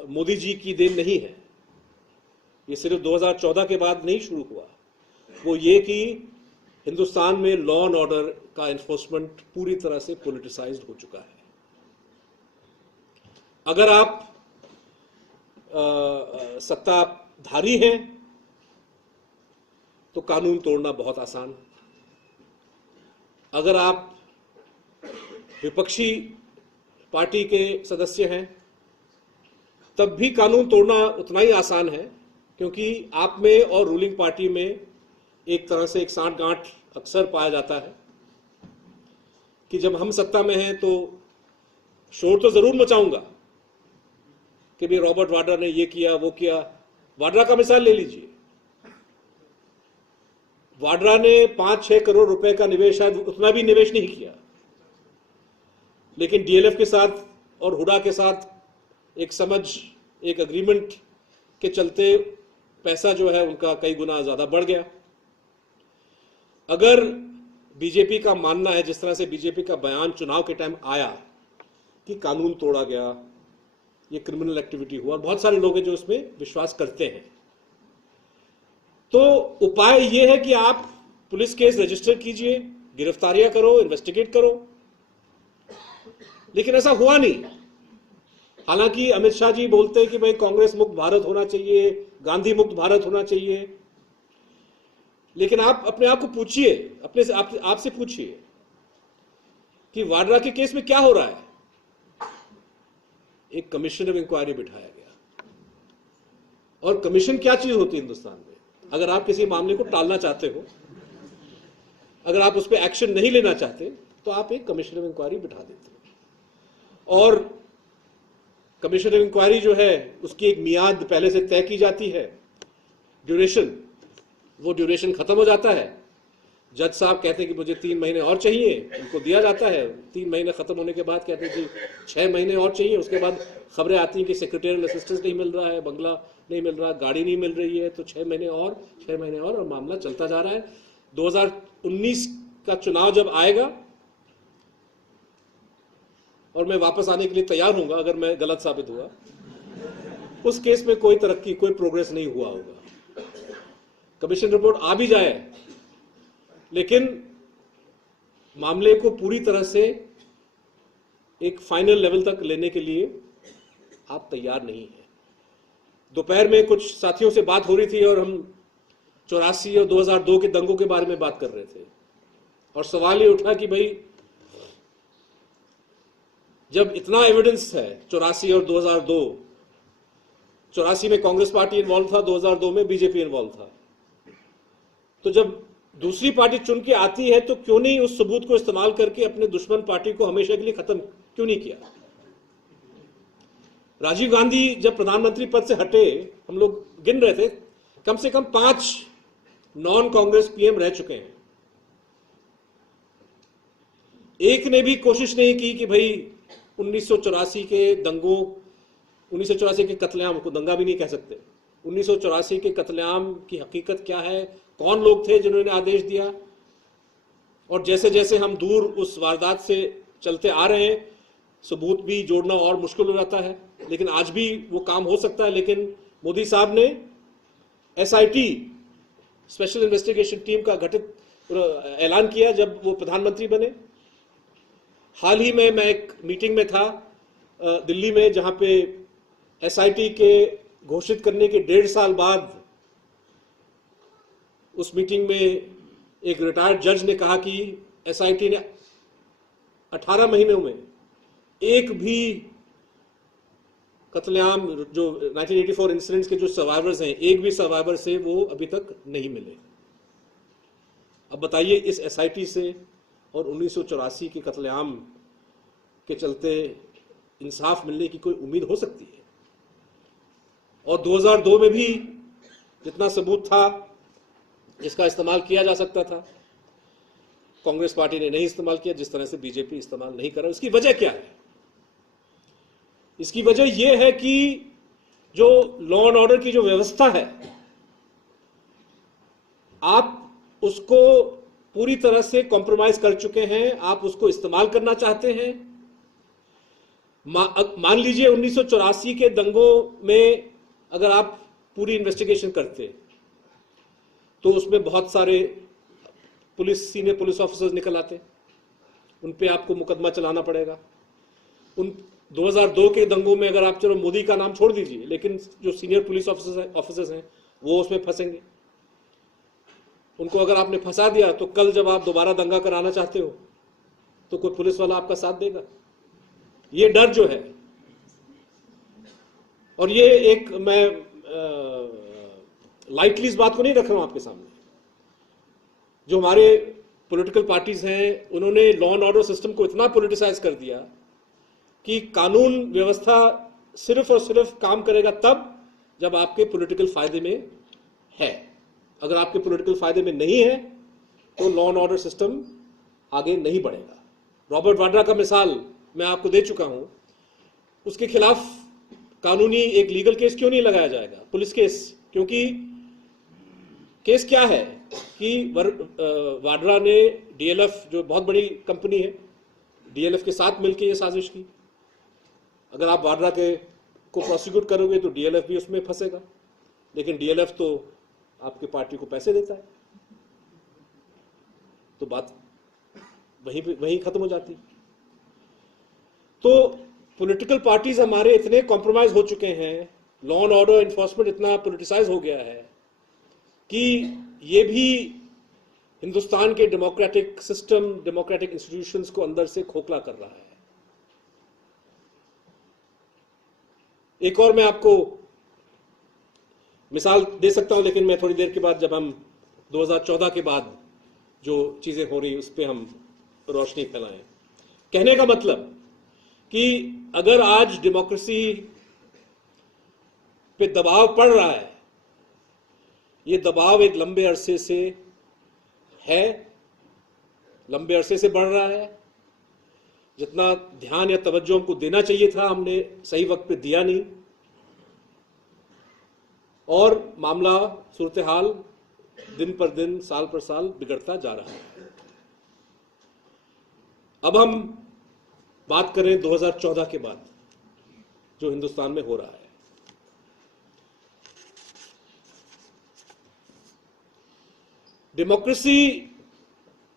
मोदी जी की देन नहीं है, ये सिर्फ 2014 के बाद नहीं शुरू हुआ। वो ये कि हिंदुस्तान में लॉ एंड ऑर्डर का एनफोर्समेंट पूरी तरह से पॉलिटिसाइज्ड हो चुका है। अगर आप सत्ताधारी हैं तो कानून तोड़ना बहुत आसान, अगर आप विपक्षी पार्टी के सदस्य हैं तब भी कानून तोड़ना उतना ही आसान है, क्योंकि आप में और रूलिंग पार्टी में एक तरह से एक सांठ-गांठ अक्सर पाया जाता है कि जब हम सत्ता में हैं तो शोर तो जरूर मचाऊंगा कि भी रॉबर्ट वाड्रा ने ये किया वो किया। वाड्रा का मिसाल ले लीजिए, वाड्रा ने 5-6 करोड़ रुपए का निवेश, शायद उतना भी निवेश नहीं किया, लेकिन डीएलएफ के साथ और हुडा के साथ एक समझ, एक एग्रीमेंट के चलते पैसा जो है उनका कई गुना ज्यादा बढ़ गया। अगर बीजेपी का मानना है, जिस तरह से बीजेपी का बयान चुनाव के टाइम आया कि कानून तोड़ा गया, ये क्रिमिनल एक्टिविटी हुआ, बहुत सारे लोग हैं जो उसमें विश्वास करते हैं, तो उपाय ये है कि आप पुलिस केस रजिस्टर कीजिए, गिरफ्तारियां करो, इन्वेस्टिगेट करो, लेकिन ऐसा हुआ नहीं। हालांकि अमित शाह जी बोलते हैं कि भाई कांग्रेस मुक्त भारत होना चाहिए, गांधी मुक्त भारत होना चाहिए, लेकिन आप अपने आप को पूछिए, अपने से आपसे पूछिए कि वाड्रा के केस में क्या हो रहा है। एक कमीशन ऑफ इंक्वायरी बिठाया गया, और कमीशन क्या चीज होती है हिंदुस्तान में? अगर आप किसी मामले को टालना चाहते हो, अगर आप उस पर एक्शन नहीं लेना चाहते, तो आप एक कमीशन ऑफ इंक्वायरी बिठा देते हो, और कमीशन ऑफ इंक्वायरी जो है उसकी एक मियाद पहले से तय की जाती है, ड्यूरेशन, वो ड्यूरेशन खत्म हो जाता है। जज साहब कहते हैं कि मुझे 3 महीने और चाहिए, उनको दिया जाता है। 3 महीने खत्म होने के बाद कहते हैं कि 6 महीने और चाहिए। उसके बाद खबरें आती हैं कि सेक्रेटरियल असिस्टेंस नहीं मिल रहा है, बंगला नहीं मिल रहा, गाड़ी नहीं मिल रही है, तो 6 महीने और, 6 महीने और मामला चलता जा रहा है। 2019 का चुनाव जब आएगा, और मैं वापस आने के लिए तैयार हूंगा अगर मैं गलत साबित हुआ, उस केस में कोई तरक्की, कोई प्रोग्रेस नहीं हुआ होगा। कमीशन रिपोर्ट आ भी जाए, लेकिन मामले को पूरी तरह से एक फाइनल लेवल तक लेने के लिए आप तैयार नहीं हैं। दोपहर में कुछ साथियों से बात हो रही थी, और हम 84 और 2002 के दंगों के बारे में बात कर रहे थे, और सवाल ये उठा कि भाई जब इतना एविडेंस है 84 और 2002, 84 में कांग्रेस पार्टी इन्वॉल्व था, 2002 में बीजेपी इन्वॉल्व था, तो जब दूसरी पार्टी चुन के आती है तो क्यों नहीं उस सबूत को इस्तेमाल करके अपने दुश्मन पार्टी को हमेशा के लिए खत्म क्यों नहीं किया? राजीव गांधी जब प्रधानमंत्री पद से हटे, हम लोग गिन रहे थे, कम से कम 5 नॉन कांग्रेस पीएम रह चुके हैं। एक ने भी कोशिश नहीं की कि भाई 1984 के दंगों, 1984 के कत्लेआम को दंगा भी नहीं कह सकते, 1984 के कत्लेआम की हकीकत क्या है, कौन लोग थे जिन्होंने आदेश दिया। और जैसे जैसे हम दूर उस वारदात से चलते आ रहे हैं, सबूत भी जोड़ना और मुश्किल हो जाता है, लेकिन आज भी वो काम हो सकता है। लेकिन मोदी साहब ने SIT, स्पेशल इन्वेस्टिगेशन टीम का गठित ऐलान किया जब वो प्रधानमंत्री बने। हाल ही में मैं एक मीटिंग में था दिल्ली में, जहां पे SIT के घोषित करने के 1.5 साल बाद उस मीटिंग में एक रिटायर्ड जज ने कहा कि SIT ने 18 महीनों में एक भी कत्लेआम, जो 1984 इंसिडेंट्स के जो सर्वाइवर्स हैं, एक भी सर्वाइवर से वो अभी तक नहीं मिले। अब बताइए, इस SIT से और 1984 के कत्लेआम के चलते इंसाफ मिलने की कोई उम्मीद हो सकती है? और 2002 में भी जितना सबूत था जिसका इस्तेमाल किया जा सकता था, कांग्रेस पार्टी ने नहीं इस्तेमाल किया, जिस तरह से बीजेपी इस्तेमाल नहीं कर रहा। इसकी वजह क्या है? इसकी वजह यह है कि जो लॉ एंड ऑर्डर की जो व्यवस्था है, आप उसको पूरी तरह से कॉम्प्रोमाइज कर चुके हैं। आप उसको इस्तेमाल करना चाहते हैं। मान लीजिए 1984 के दंगों में अगर आप पूरी इन्वेस्टिगेशन करते तो उसमें बहुत सारे सीनियर पुलिस ऑफिसर्स निकल आते, उन पे आपको मुकदमा चलाना पड़ेगा। उन 2002 के दंगों में अगर आप, चलो मोदी का नाम छोड़ दीजिए, लेकिन जो सीनियर पुलिस ऑफिसर्स हैं वो उसमें फंसेंगे। उनको अगर आपने फंसा दिया तो कल जब आप दोबारा दंगा कराना चाहते हो तो कोई पुलिस वाला आपका साथ देगा? ये डर जो है, और ये एक, मैं लाइटली इस बात को नहीं रख रहा हूं आपके सामने, जो हमारे पॉलिटिकल पार्टीज हैं उन्होंने लॉ एंड ऑर्डर सिस्टम को इतना पॉलिटिसाइज कर दिया कि कानून व्यवस्था सिर्फ और सिर्फ काम करेगा तब जब आपके पॉलिटिकल फायदे में है। अगर आपके पॉलिटिकल फायदे में नहीं है तो लॉ एंड ऑर्डर सिस्टम आगे नहीं बढ़ेगा। रॉबर्ट वाड्रा का मिसाल मैं आपको दे चुका हूं। उसके खिलाफ कानूनी एक लीगल केस क्यों नहीं लगाया जाएगा, पुलिस केस? क्योंकि केस क्या है कि वाड्रा ने DLF, जो बहुत बड़ी कंपनी है, DLF के साथ मिलकर ये साजिश की। अगर आप वाड्रा को प्रोसिक्यूट करोगे तो DLF भी उसमें फंसेगा, लेकिन DLF तो आपकी पार्टी को पैसे देता है, तो बात वहीं खत्म हो जाती। तो पॉलिटिकल पार्टीज हमारे इतने कॉम्प्रोमाइज हो चुके हैं, लॉ एंड ऑर्डर इन्फोर्समेंट इतना पॉलिटिसाइज हो गया है कि ये भी हिंदुस्तान के डेमोक्रेटिक सिस्टम, डेमोक्रेटिक इंस्टीट्यूशंस को अंदर से खोखला कर रहा है। एक और मैं आपको मिसाल दे सकता हूं, लेकिन मैं थोड़ी देर के बाद, जब हम 2014 के बाद जो चीजें हो रही उस पर हम रोशनी फैलाएं। कहने का मतलब कि अगर आज डेमोक्रेसी पे दबाव पड़ रहा है, ये दबाव एक लंबे अरसे से है, लंबे अरसे से बढ़ रहा है। जितना ध्यान या तवज्जो हमको देना चाहिए था, हमने सही वक्त पे दिया नहीं, और मामला, सूरत हाल दिन पर दिन, साल पर साल बिगड़ता जा रहा है। अब हम बात करें 2014 के बाद जो हिंदुस्तान में हो रहा है। डेमोक्रेसी,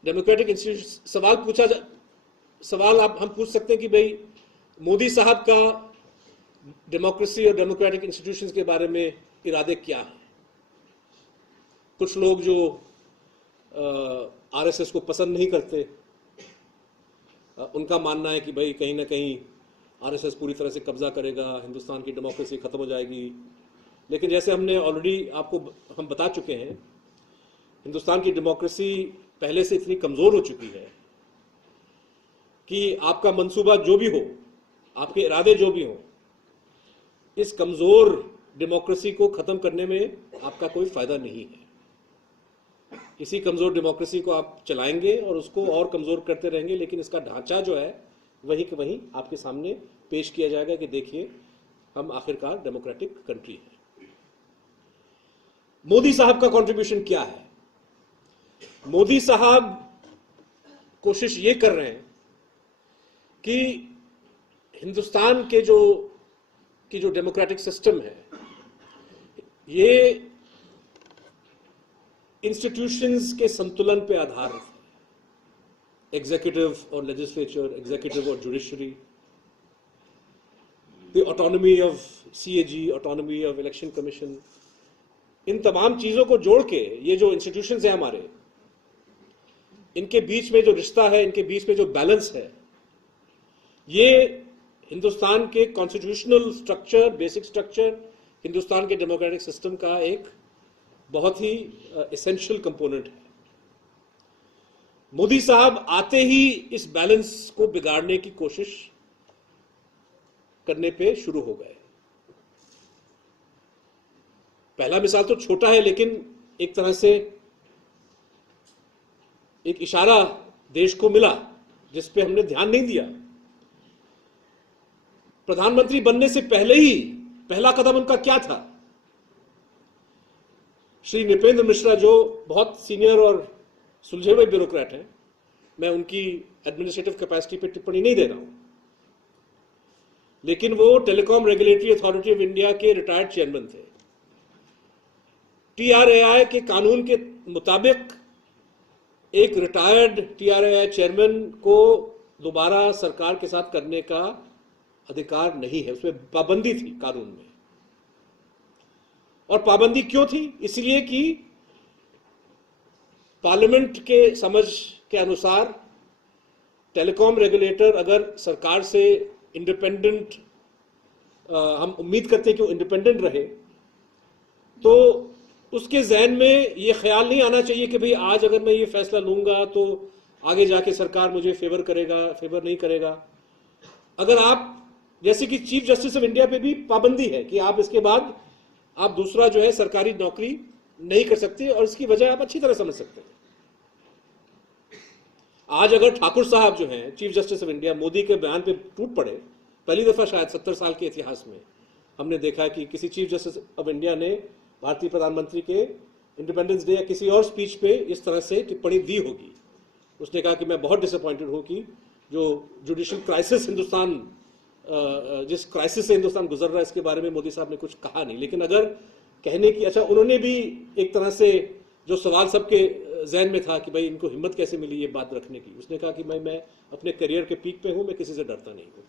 डेमोक्रेटिक इंस्टीट्यूशन, सवाल हम पूछ सकते हैं कि भाई मोदी साहब का डेमोक्रेसी और डेमोक्रेटिक इंस्टीट्यूशंस के बारे में इरादे क्या हैं। कुछ लोग जो आरएसएस को पसंद नहीं करते, उनका मानना है कि भाई कहीं ना कहीं आरएसएस पूरी तरह से कब्जा करेगा, हिंदुस्तान की डेमोक्रेसी खत्म हो जाएगी। लेकिन जैसे हमने ऑलरेडी आपको हम बता चुके हैं, हिंदुस्तान की डेमोक्रेसी पहले से इतनी कमजोर हो चुकी है कि आपका मंसूबा जो भी हो, आपके इरादे जो भी हो, इस कमजोर डेमोक्रेसी को खत्म करने में आपका कोई फायदा नहीं है। इसी कमजोर डेमोक्रेसी को आप चलाएंगे और उसको और कमजोर करते रहेंगे, लेकिन इसका ढांचा जो है वहीं के वहीं आपके सामने पेश किया जाएगा कि देखिए हम आखिरकार डेमोक्रेटिक कंट्री है। मोदी साहब का कंट्रीब्यूशन क्या है? मोदी साहब कोशिश ये कर रहे हैं कि हिंदुस्तान के जो डेमोक्रेटिक सिस्टम है, ये इंस्टीट्यूशंस के संतुलन पे आधारित है। एग्जीक्यूटिव और लेजिस्लेचर, एग्जीक्यूटिव और judiciary, the autonomy of CAG, autonomy of election commission, इन तमाम चीजों को जोड़ के ये जो इंस्टीट्यूशंस हैं हमारे, इनके बीच में जो रिश्ता है, इनके बीच में जो बैलेंस है, ये हिंदुस्तान के constitutional structure, basic structure, Hindustan के डेमोक्रेटिक सिस्टम का एक बहुत ही एसेंशियल कंपोनेंट है। मोदी साहब आते ही इस बैलेंस को बिगाड़ने की कोशिश करने पे शुरू हो गए। पहला मिसाल तो छोटा है, लेकिन एक तरह से एक इशारा देश को मिला जिस पे हमने ध्यान नहीं दिया। प्रधानमंत्री बनने से पहले ही पहला कदम उनका क्या था? श्री नृपेंद्र मिश्रा, जो बहुत सीनियर और सुलझे हुए ब्यूरोक्रेट हैं, मैं उनकी एडमिनिस्ट्रेटिव कैपेसिटी पे टिप्पणी नहीं दे रहा हूं, लेकिन वो telecom regulatory authority of India के रिटायर्ड चेयरमैन थे। टीआरएआई के कानून के मुताबिक एक रिटायर्ड टीआरएआई चेयरमैन को दोबारा सरकार के साथ करने का अधिकार नहीं है, उसमें पाबंदी थी कानून में। और पाबंदी क्यों थी? इसलिए कि पार्लियामेंट के समझ के अनुसार टेलीकॉम रेगुलेटर अगर सरकार से इंडिपेंडेंट, हम उम्मीद करते हैं कि वो इंडिपेंडेंट रहे, तो उसके जहन में ये ख्याल नहीं आना चाहिए कि भाई आज अगर मैं ये फैसला लूंगा तो आगे जाके सरकार मुझे फेवर करेगा, फेवर नहीं करेगा। अगर आप, जैसे कि चीफ जस्टिस ऑफ इंडिया पे भी पाबंदी है कि आप इसके बाद आप दूसरा जो है सरकारी नौकरी नहीं कर सकते, और इसकी वजह आप अच्छी तरह समझ सकते हैं। आज अगर ठाकुर साहब जो हैं chief justice of India, Modi के बयान पे टूट पड़े, पहली दफा शायद 70 साल के इतिहास में हमने देखा कि किसी चीफ जस्टिस ऑफ इंडिया ने भारतीय प्रधानमंत्री के इंडिपेंडेंस डे या किसी और स्पीच पे इस तरह से टिप्पणी दी होगी। उसने कहा कि मैं बहुत डिसअपॉइंटेड हूं कि जो जुडिशियल क्राइसिस जिस क्राइसिस से हिंदुस्तान गुजर रहा है, इसके बारे में मोदी साहब ने कुछ कहा नहीं। लेकिन अगर कहने की, अच्छा उन्होंने भी एक तरह से जो सवाल सबके जहन में था कि भाई इनको हिम्मत कैसे मिली ये बात रखने की, उसने कहा कि मैं अपने करियर के पीक पे हूं, मैं किसी से डरता नहीं हूं।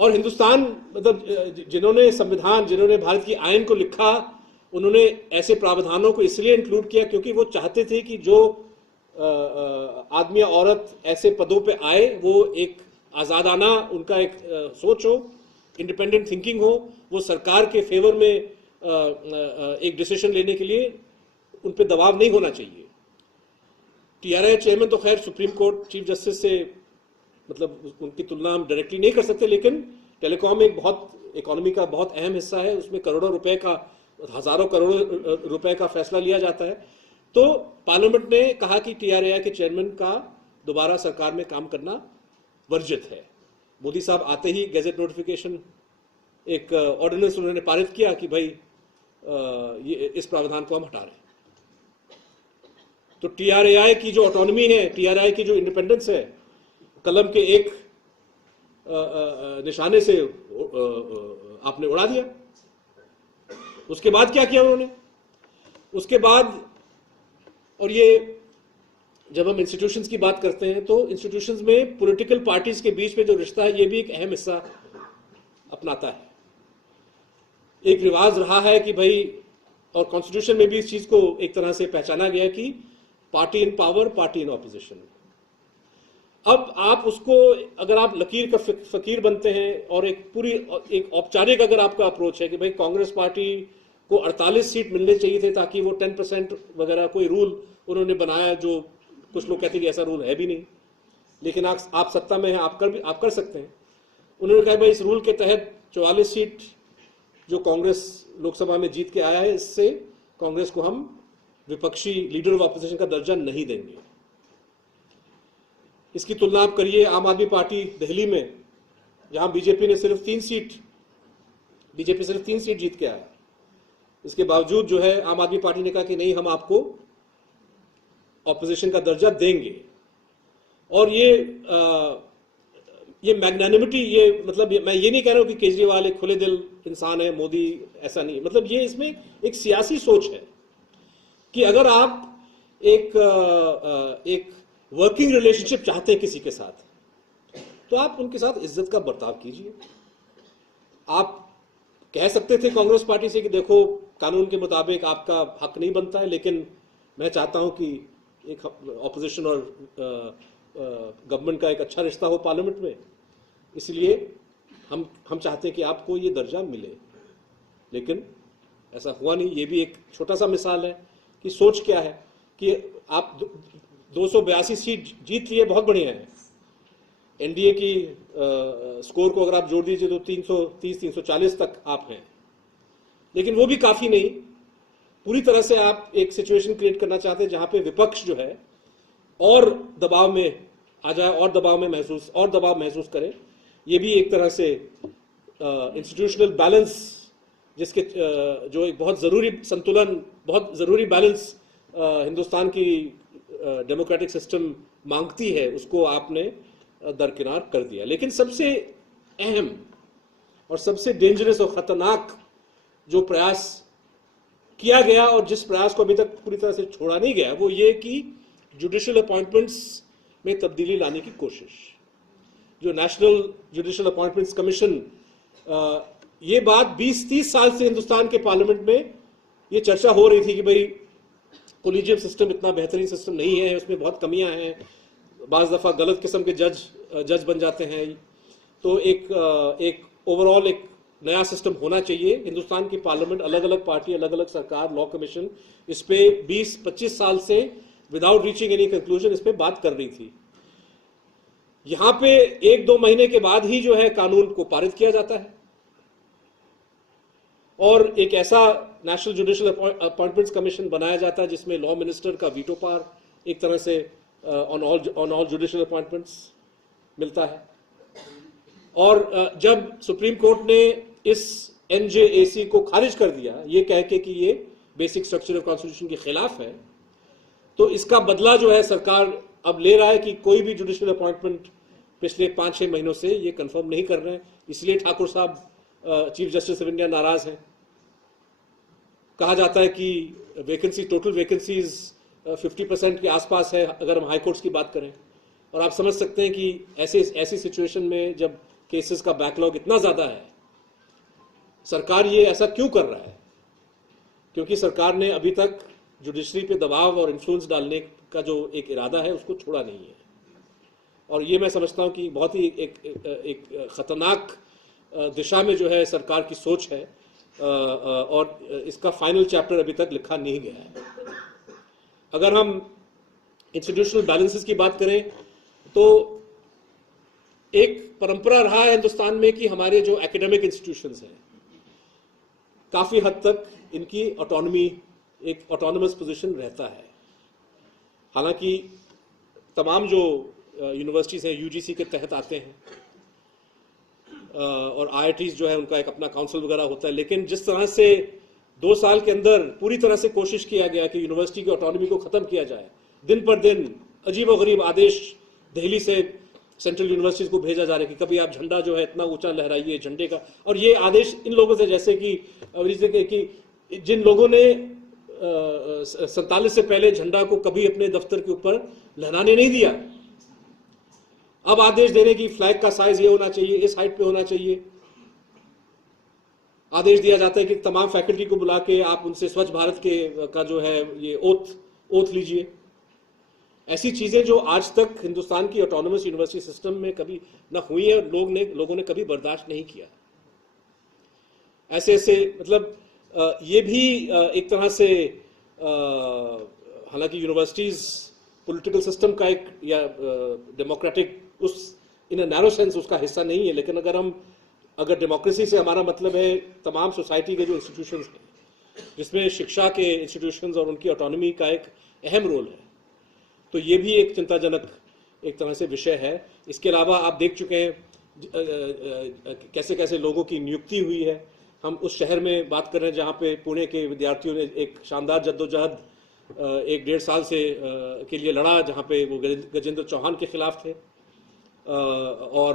और हिंदुस्तान मतलब जिन्होंने संविधान, जिन्होंने भारत की आईन को लिखा, उन्होंने ऐसे प्रावधानों को इसलिए इंक्लूड किया क्योंकि वो चाहते थे कि जो आदमी या औरत ऐसे पदों पे आए वो एक आज़ादाना उनका एक सोच हो, इंडिपेंडेंट थिंकिंग हो, वो सरकार के फेवर में एक डिसीजन लेने के लिए उन पे दबाव नहीं होना चाहिए। टीआरआई चेयरमैन तो खैर सुप्रीम कोर्ट चीफ जस्टिस से मतलब उनकी तुलना हम डायरेक्टली नहीं कर सकते, लेकिन टेलीकॉम एक बहुत इकोनॉमी का बहुत अहम हिस्सा है, उसमें करोड़ों रुपए का, हजारों करोड़ों रुपए का फैसला लिया जाता है। तो पार्लियामेंट ने कहा कि टीआरआई के चेयरमैन का दोबारा सरकार में काम करना वर्जित है। मोदी साहब आते ही गैजेट नोटिफिकेशन एक ऑर्डिनेंस उन्होंने पारित किया कि भाई ये इस प्रावधान को हम हटा रहे हैं। तो टीआरआई की जो ऑटोनॉमी है, टीआरआई की जो इंडिपेंडेंस है, कलम के एक निशाने से आपने उड़ा दिया। उसके बाद क्या किया उन्होंने? उसके बाद, और ये जब हम इंस्टीट्यूशंस की बात करते हैं तो इंस्टीट्यूशंस में पॉलिटिकल पार्टीज के बीच में जो रिश्ता है ये भी एक अहम हिस्सा अपनाता है। एक रिवाज रहा है कि भाई, और कॉन्स्टिट्यूशन में भी इस चीज को एक तरह से पहचाना गया कि party in power, party in opposition. अब आप उसको, अगर आप लकीर का फकीर बनते हैं और एक पूरी एक औपचारिक अगर आपका अप्रोच है कि भाई कांग्रेस पार्टी को 48 सीट मिलने चाहिए थे ताकि वो 10% वगैरह कोई रूल उन्होंने बनाया, जो कुछ लोग कहते हैं कि ऐसा रूल है भी नहीं, लेकिन आप सत्ता में हैं, आप कर सकते हैं। उन्होंने कहा भाई इस रूल के तहत 44 सीट जो कांग्रेस लोकसभा में जीत के आया है, इससे कांग्रेस को हम विपक्षी लीडर ऑफ ऑपोजिशन का दर्जा नहीं देंगे। इसकी तुलना आप करिए आम आदमी पार्टी दिल्ली में, जहां बीजेपी सिर्फ 3 सीट जीत के आया। इसके बावजूद जो है आम आदमी पार्टी ने कहा कि नहीं, हम आपको ऑपोजिशन का दर्जा देंगे। और ये मैग्नानिमिटी, ये मतलब मैं ये नहीं कह रहा हूं कि केजरीवाल एक खुले दिल इंसान है, मोदी ऐसा नहीं, मतलब ये इसमें एक सियासी सोच है कि अगर आप एक वर्किंग रिलेशनशिप चाहते हैं किसी के साथ, तो आप उनके साथ इज्जत का बर्ताव कीजिए। आप कह सकते थे कांग्रेस पार्टी से कि देखो कानून के मुताबिक आपका हक नहीं बनता है, लेकिन मैं चाहता हूं कि एक ऑपोजिशन और गवर्नमेंट का एक अच्छा रिश्ता हो पार्लियामेंट में, इसलिए हम चाहते हैं कि आपको ये दर्जा मिले। लेकिन ऐसा हुआ नहीं। ये भी एक छोटा सा मिसाल है कि सोच क्या है कि आप 282 सीट जीत लिए, बहुत बढ़िया है। एनडीए की स्कोर को अगर आप जोड़ दीजिए तो 330-340 तक आप हैं, लेकिन वो भी काफी नहीं। पूरी तरह से आप एक सिचुएशन क्रिएट करना चाहते हैं जहां पे विपक्ष जो है और दबाव में आ जाए, और दबाव महसूस करे। ये भी एक तरह से इंस्टीट्यूशनल बैलेंस, जिसके जो एक बहुत जरूरी संतुलन, बहुत जरूरी बैलेंस हिंदुस्तान की डेमोक्रेटिक सिस्टम मांगती है, उसको आपने दरकिनार कर दिया। लेकिन सबसे अहम और सबसे डेंजरस और खतरनाक जो प्रयास किया गया और जिस प्रयास को अभी तक पूरी तरह से छोड़ा नहीं गया, वो ये कि जुडिशियल अपॉइंटमेंट्स में तब्दीली लाने की कोशिश। जो नेशनल जुडिशियल अपॉइंटमेंट्स कमीशन, ये बात 20-30 साल से हिंदुस्तान के पार्लियामेंट में ये चर्चा हो रही थी कि भाई कोलिजियम सिस्टम इतना बेहतरीन सिस्टम नहीं है, उसमें बहुत कमियां हैं, बाज़ दफ़ा गलत किस्म के जज बन जाते हैं। तो एक ओवरऑल एक नया सिस्टम होना चाहिए। हिंदुस्तान की पार्लियामेंट, अलग अलग पार्टी, अलग अलग सरकार, लॉ कमीशन इस पे 20-25 साल से विदाउट रीचिंग एनी कंक्लूजन इस पे बात कर रही थी। यहां पे 1-2 महीने के बाद ही जो है कानून को पारित किया जाता है और एक ऐसा नेशनल जुडिशियल अपॉइंटमेंट्स कमीशन बनाया जाता है जिसमें लॉ मिनिस्टर का वीटो पावर एक तरह से ऑन ऑल जुडिशियल अपॉइंटमेंट्स मिलता है। और जब सुप्रीम कोर्ट ने इस एनजेएसी को खारिज कर दिया ये कह के कि ये बेसिक स्ट्रक्चर ऑफ कॉन्स्टिट्यूशन के खिलाफ है, तो इसका बदला जो है सरकार अब ले रहा है कि कोई भी जुडिशियल अपॉइंटमेंट पिछले 5-6 महीनों से ये कंफर्म नहीं कर रहे हैं। इसलिए ठाकुर साहब चीफ जस्टिस ऑफ इंडिया नाराज हैं कहा जाता है कि वैकेंसी, टोटल वैकेंसीज 50% के आसपास है अगर हम हाई कोर्ट्स की बात करें। और आप समझ सकते हैं कि ऐसी सिचुएशन में जब केसेस का बैकलॉग इतना ज़्यादा है, सरकार ये ऐसा क्यों कर रहा है? क्योंकि सरकार ने अभी तक जुडिशरी पे दबाव और इन्फ्लुएंस डालने का जो एक इरादा है उसको छोड़ा नहीं है। और ये मैं समझता हूँ कि बहुत ही एक खतरनाक दिशा में जो है सरकार की सोच है, और इसका फाइनल चैप्टर अभी तक लिखा नहीं गया है। अगर हम इंस्टीट्यूशनल बैलेंसेस की बात करें तो एक परंपरा रहा है हिंदुस्तान में कि हमारे जो एकेडमिक इंस्टीट्यूशंस हैं काफ़ी हद तक इनकी ऑटोनॉमी, एक ऑटोनमस पोजीशन रहता है। हालांकि तमाम जो यूनिवर्सिटीज़ हैं यूजीसी के तहत आते हैं, और आईआईटीज़ जो है उनका एक अपना काउंसिल वगैरह होता है, लेकिन जिस तरह से 2 साल के अंदर पूरी तरह से कोशिश किया गया कि यूनिवर्सिटी की ऑटोनॉमी को ख़त्म किया जाए, दिन पर दिन अजीब और गरीब आदेश दिल्ली से सेंट्रल यूनिवर्सिटीज़ को भेजा जा रहा है कि कभी आप झंडा जो है इतना ऊंचा लहराइए झंडे का। और ये आदेश इन लोगों से, जैसे कि जिन लोगों ने 47 से पहले झंडा को कभी अपने दफ्तर के ऊपर लहराने नहीं दिया, अब आदेश दे रहे कि फ्लैग का साइज ये होना चाहिए, इस हाइट पे होना चाहिए। आदेश दिया जाता है कि तमाम फैकल्टी को बुला के आप उनसे स्वच्छ भारत का जो है ये ओथ लीजिए। ऐसी चीजें जो आज तक हिंदुस्तान की ऑटोनमस यूनिवर्सिटी सिस्टम में कभी न हुई है, लोगों ने कभी बर्दाश्त नहीं किया। ऐसे मतलब ये भी एक तरह से, हालांकि यूनिवर्सिटीज पॉलिटिकल सिस्टम का एक या डेमोक्रेटिक उस इन अ नैरो सेंस उसका हिस्सा नहीं है, लेकिन अगर डेमोक्रेसी से हमारा मतलब है तमाम सोसाइटी के जो इंस्टीट्यूशंस हैं जिसमें शिक्षा के इंस्टीट्यूशंस और उनकी ऑटोनॉमी का एक अहम रोल है, तो ये भी एक चिंताजनक एक तरह से विषय है। इसके अलावा आप देख चुके कैसे कैसे लोगों की नियुक्ति हुई है। हम उस शहर में बात कर रहे हैं जहाँ पे पुणे के विद्यार्थियों ने एक शानदार जद्दोजहद 1-1.5 साल से के लिए लड़ा, जहाँ पे वो गजेंद्र चौहान के खिलाफ थे। और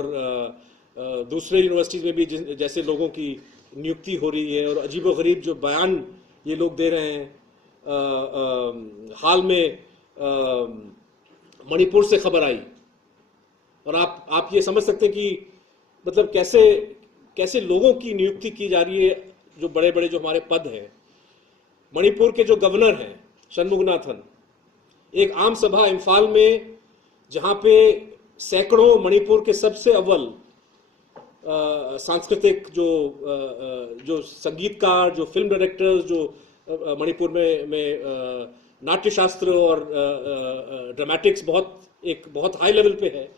दूसरे यूनिवर्सिटीज़ में भी जैसे लोगों की नियुक्ति हो रही है और अजीबोगरीब जो बयान ये लोग दे रहे हैं। हाल में मणिपुर से खबर आई, और आप ये समझ सकते हैं कि मतलब कैसे लोगों की नियुक्ति की जा रही है, जो बड़े बड़े जो हमारे पद हैं। मणिपुर के जो गवर्नर हैं षणमुगनाथन, एक आम सभा इम्फाल में जहाँ पे सैकड़ों मणिपुर के सबसे अव्वल सांस्कृतिक जो संगीतकार, जो फिल्म डायरेक्टर्स, जो मणिपुर में नाट्यशास्त्र और ड्रामेटिक्स बहुत हाई लेवल पे है।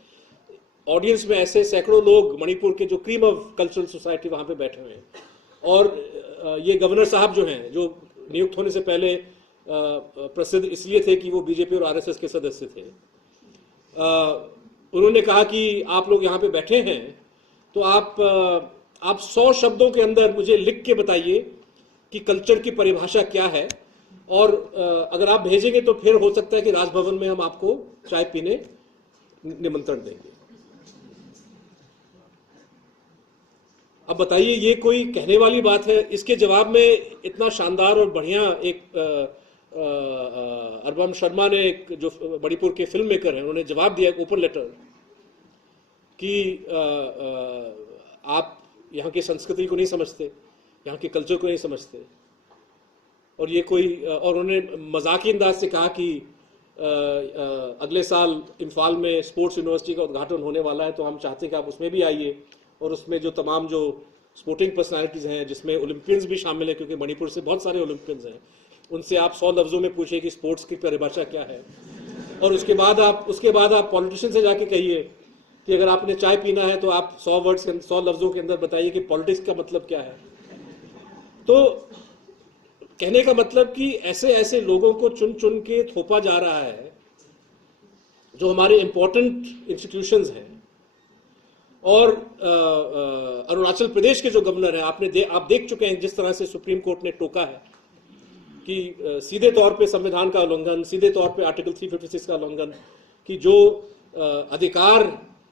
ऑडियंस में ऐसे सैकड़ों लोग मणिपुर के जो क्रीम ऑफ कल्चरल सोसाइटी वहाँ पे बैठे हुए हैं। और ये गवर्नर साहब जो हैं, जो नियुक्त होने से पहले प्रसिद्ध इसलिए थे कि वो बीजेपी और आरएसएस के सदस्य थे, उन्होंने कहा कि आप लोग यहाँ पे बैठे हैं तो आप 100 शब्दों के अंदर मुझे लिख के बताइए कि कल्चर की परिभाषा क्या है, और अगर आप भेजेंगे तो फिर हो सकता है कि राजभवन में हम आपको चाय पीने निमंत्रण देंगे। अब बताइए, ये कोई कहने वाली बात है? इसके जवाब में इतना शानदार और बढ़िया एक अरबम शर्मा ने, एक जो मणिपुर के फिल्म मेकर हैं, उन्होंने जवाब दिया, एक ओपन लेटर, कि आप यहाँ की संस्कृति को नहीं समझते, यहाँ के कल्चर को नहीं समझते। और ये और उन्होंने मजाकी अंदाज से कहा कि अगले साल इम्फाल में स्पोर्ट्स यूनिवर्सिटी का उद्घाटन होने वाला है, तो हम चाहते हैं कि आप उसमें भी आइए, और उसमें जो तमाम जो स्पोर्टिंग पर्सनालिटीज़ हैं, जिसमें ओलंपियंस भी शामिल हैं, क्योंकि मणिपुर से बहुत सारे ओलंपियंस हैं, उनसे आप 100 लफ्ज़ों में पूछिए कि स्पोर्ट्स की परिभाषा क्या है। और उसके बाद आप पॉलिटिशियन से जाके कहिए कि अगर आपने चाय पीना है तो आप 100 लफ्ज़ों के अंदर बताइए कि पॉलिटिक्स का मतलब क्या है। तो कहने का मतलब कि ऐसे लोगों को चुन चुन के थोपा जा रहा है जो हमारे इंपॉर्टेंट इंस्टीट्यूशंस हैं। और अरुणाचल प्रदेश के जो गवर्नर हैं, आप देख चुके हैं जिस तरह से सुप्रीम कोर्ट ने टोका है कि सीधे तौर पे संविधान का उल्लंघन, सीधे तौर पे आर्टिकल 356 का उल्लंघन, कि जो अधिकार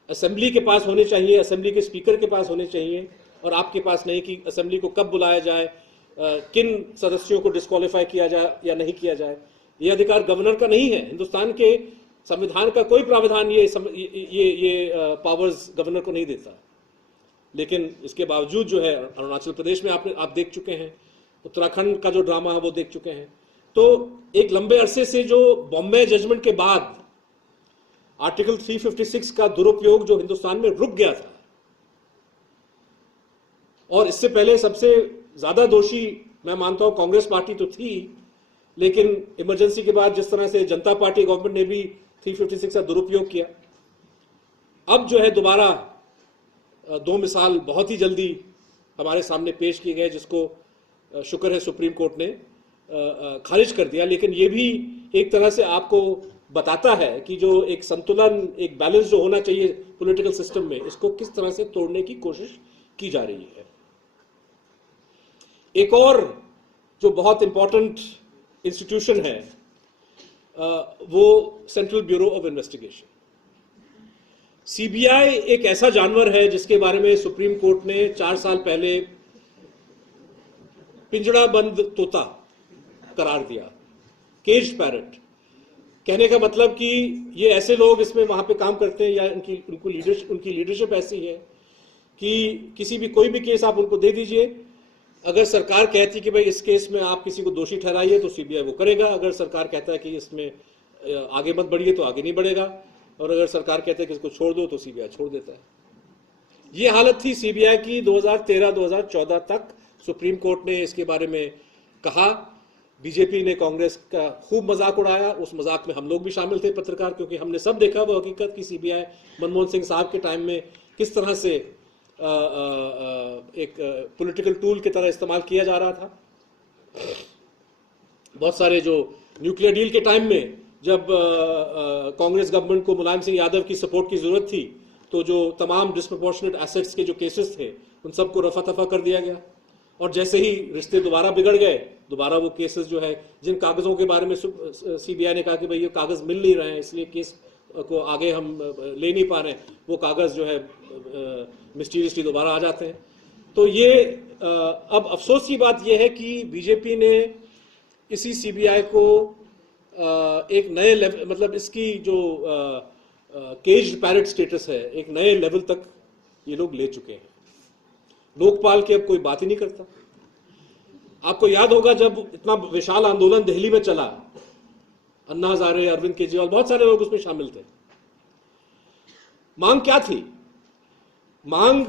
असेंबली के पास होने चाहिए, असेंबली के स्पीकर के पास होने चाहिए, और आपके पास नहीं, कि असेंबली को कब बुलाया जाए, किन सदस्यों को डिस्क्वालीफाई किया जाए या नहीं किया जाए, ये अधिकार गवर्नर का नहीं है। हिंदुस्तान के संविधान का कोई प्रावधान ये पावर्स गवर्नर को नहीं देता। लेकिन इसके बावजूद जो है अरुणाचल प्रदेश में आप देख चुके हैं, उत्तराखंड का जो ड्रामा है वो देख चुके हैं। तो एक लंबे अरसे से जो बॉम्बे जजमेंट के बाद आर्टिकल 356 का दुरुपयोग जो हिंदुस्तान में रुक गया था, और इससे पहले सबसे ज्यादा दोषी मैं मानता हूं कांग्रेस पार्टी तो थी, लेकिन इमरजेंसी के बाद जिस तरह से जनता पार्टी गवर्नमेंट ने भी 356 का दुरुपयोग किया, अब जो है दोबारा दो मिसाल बहुत ही जल्दी हमारे सामने पेश किए गए, जिसको शुक्र है सुप्रीम कोर्ट ने खारिज कर दिया। लेकिन ये भी एक तरह से आपको बताता है कि जो एक संतुलन, एक बैलेंस जो होना चाहिए पॉलिटिकल सिस्टम में, इसको किस तरह से तोड़ने की कोशिश की जा रही है। एक और जो बहुत इंपॉर्टेंट इंस्टीट्यूशन है वो central bureau of investigation. CBI एक ऐसा जानवर है जिसके बारे में सुप्रीम कोर्ट ने 4 साल पहले पिंजड़ा बंद तोता करार दिया, केज्ड पैरट। कहने का मतलब कि ये ऐसे लोग इसमें वहां पे काम करते हैं या उनकी लीडरशिप ऐसी है कि किसी भी कोई भी केस आप उनको दे दीजिए, अगर सरकार कहती कि भाई इस केस में आप किसी को दोषी ठहराइए तो सीबीआई वो करेगा, अगर सरकार कहता है कि इसमें आगे मत बढ़िए तो आगे नहीं बढ़ेगा, और अगर सरकार कहते हैं कि इसको छोड़ दो तो सीबीआई छोड़ देता है। ये हालत थी सीबीआई की 2013-2014 तक। सुप्रीम कोर्ट ने इसके बारे में कहा, बीजेपी ने कांग्रेस का खूब मजाक उड़ाया, उस मजाक में हम लोग भी शामिल थे पत्रकार, क्योंकि हमने सब देखा वो हकीकत की सीबीआई मनमोहन सिंह साहब के टाइम में किस तरह से एक पॉलिटिकल टूल की तरह इस्तेमाल किया जा रहा था। बहुत सारे जो न्यूक्लियर डील के टाइम में जब कांग्रेस गवर्नमेंट को मुलायम सिंह यादव की सपोर्ट की जरूरत थी, तो जो तमाम डिस्प्रपोर्शनेट एसेट्स के जो केसेस थे उन सबको रफा तफा कर दिया गया, और जैसे ही रिश्ते दोबारा बिगड़ गए, दोबारा वो केसेस जो है, जिन कागजों के बारे में सीबीआई ने कहा कि भाई ये कागज मिल नहीं रहे हैं इसलिए केस को आगे हम ले नहीं पा रहे हैं, वो कागज जो है मिस्टीरियसली दोबारा आ जाते हैं। तो ये अब अफसोस की बात यह है कि बीजेपी ने इसी सीबीआई को एक नए लेवल, मतलब इसकी जो केज्ड पैरट स्टेटस है, एक नए लेवल तक ये लोग ले चुके हैं। लोकपाल की अब कोई बात ही नहीं करता। आपको याद होगा जब इतना विशाल आंदोलन दिल्ली में चला, अन्ना हजारे, अरविंद केजरीवाल, बहुत सारे लोग उसमें शामिल थे। मांग क्या थी? मांग,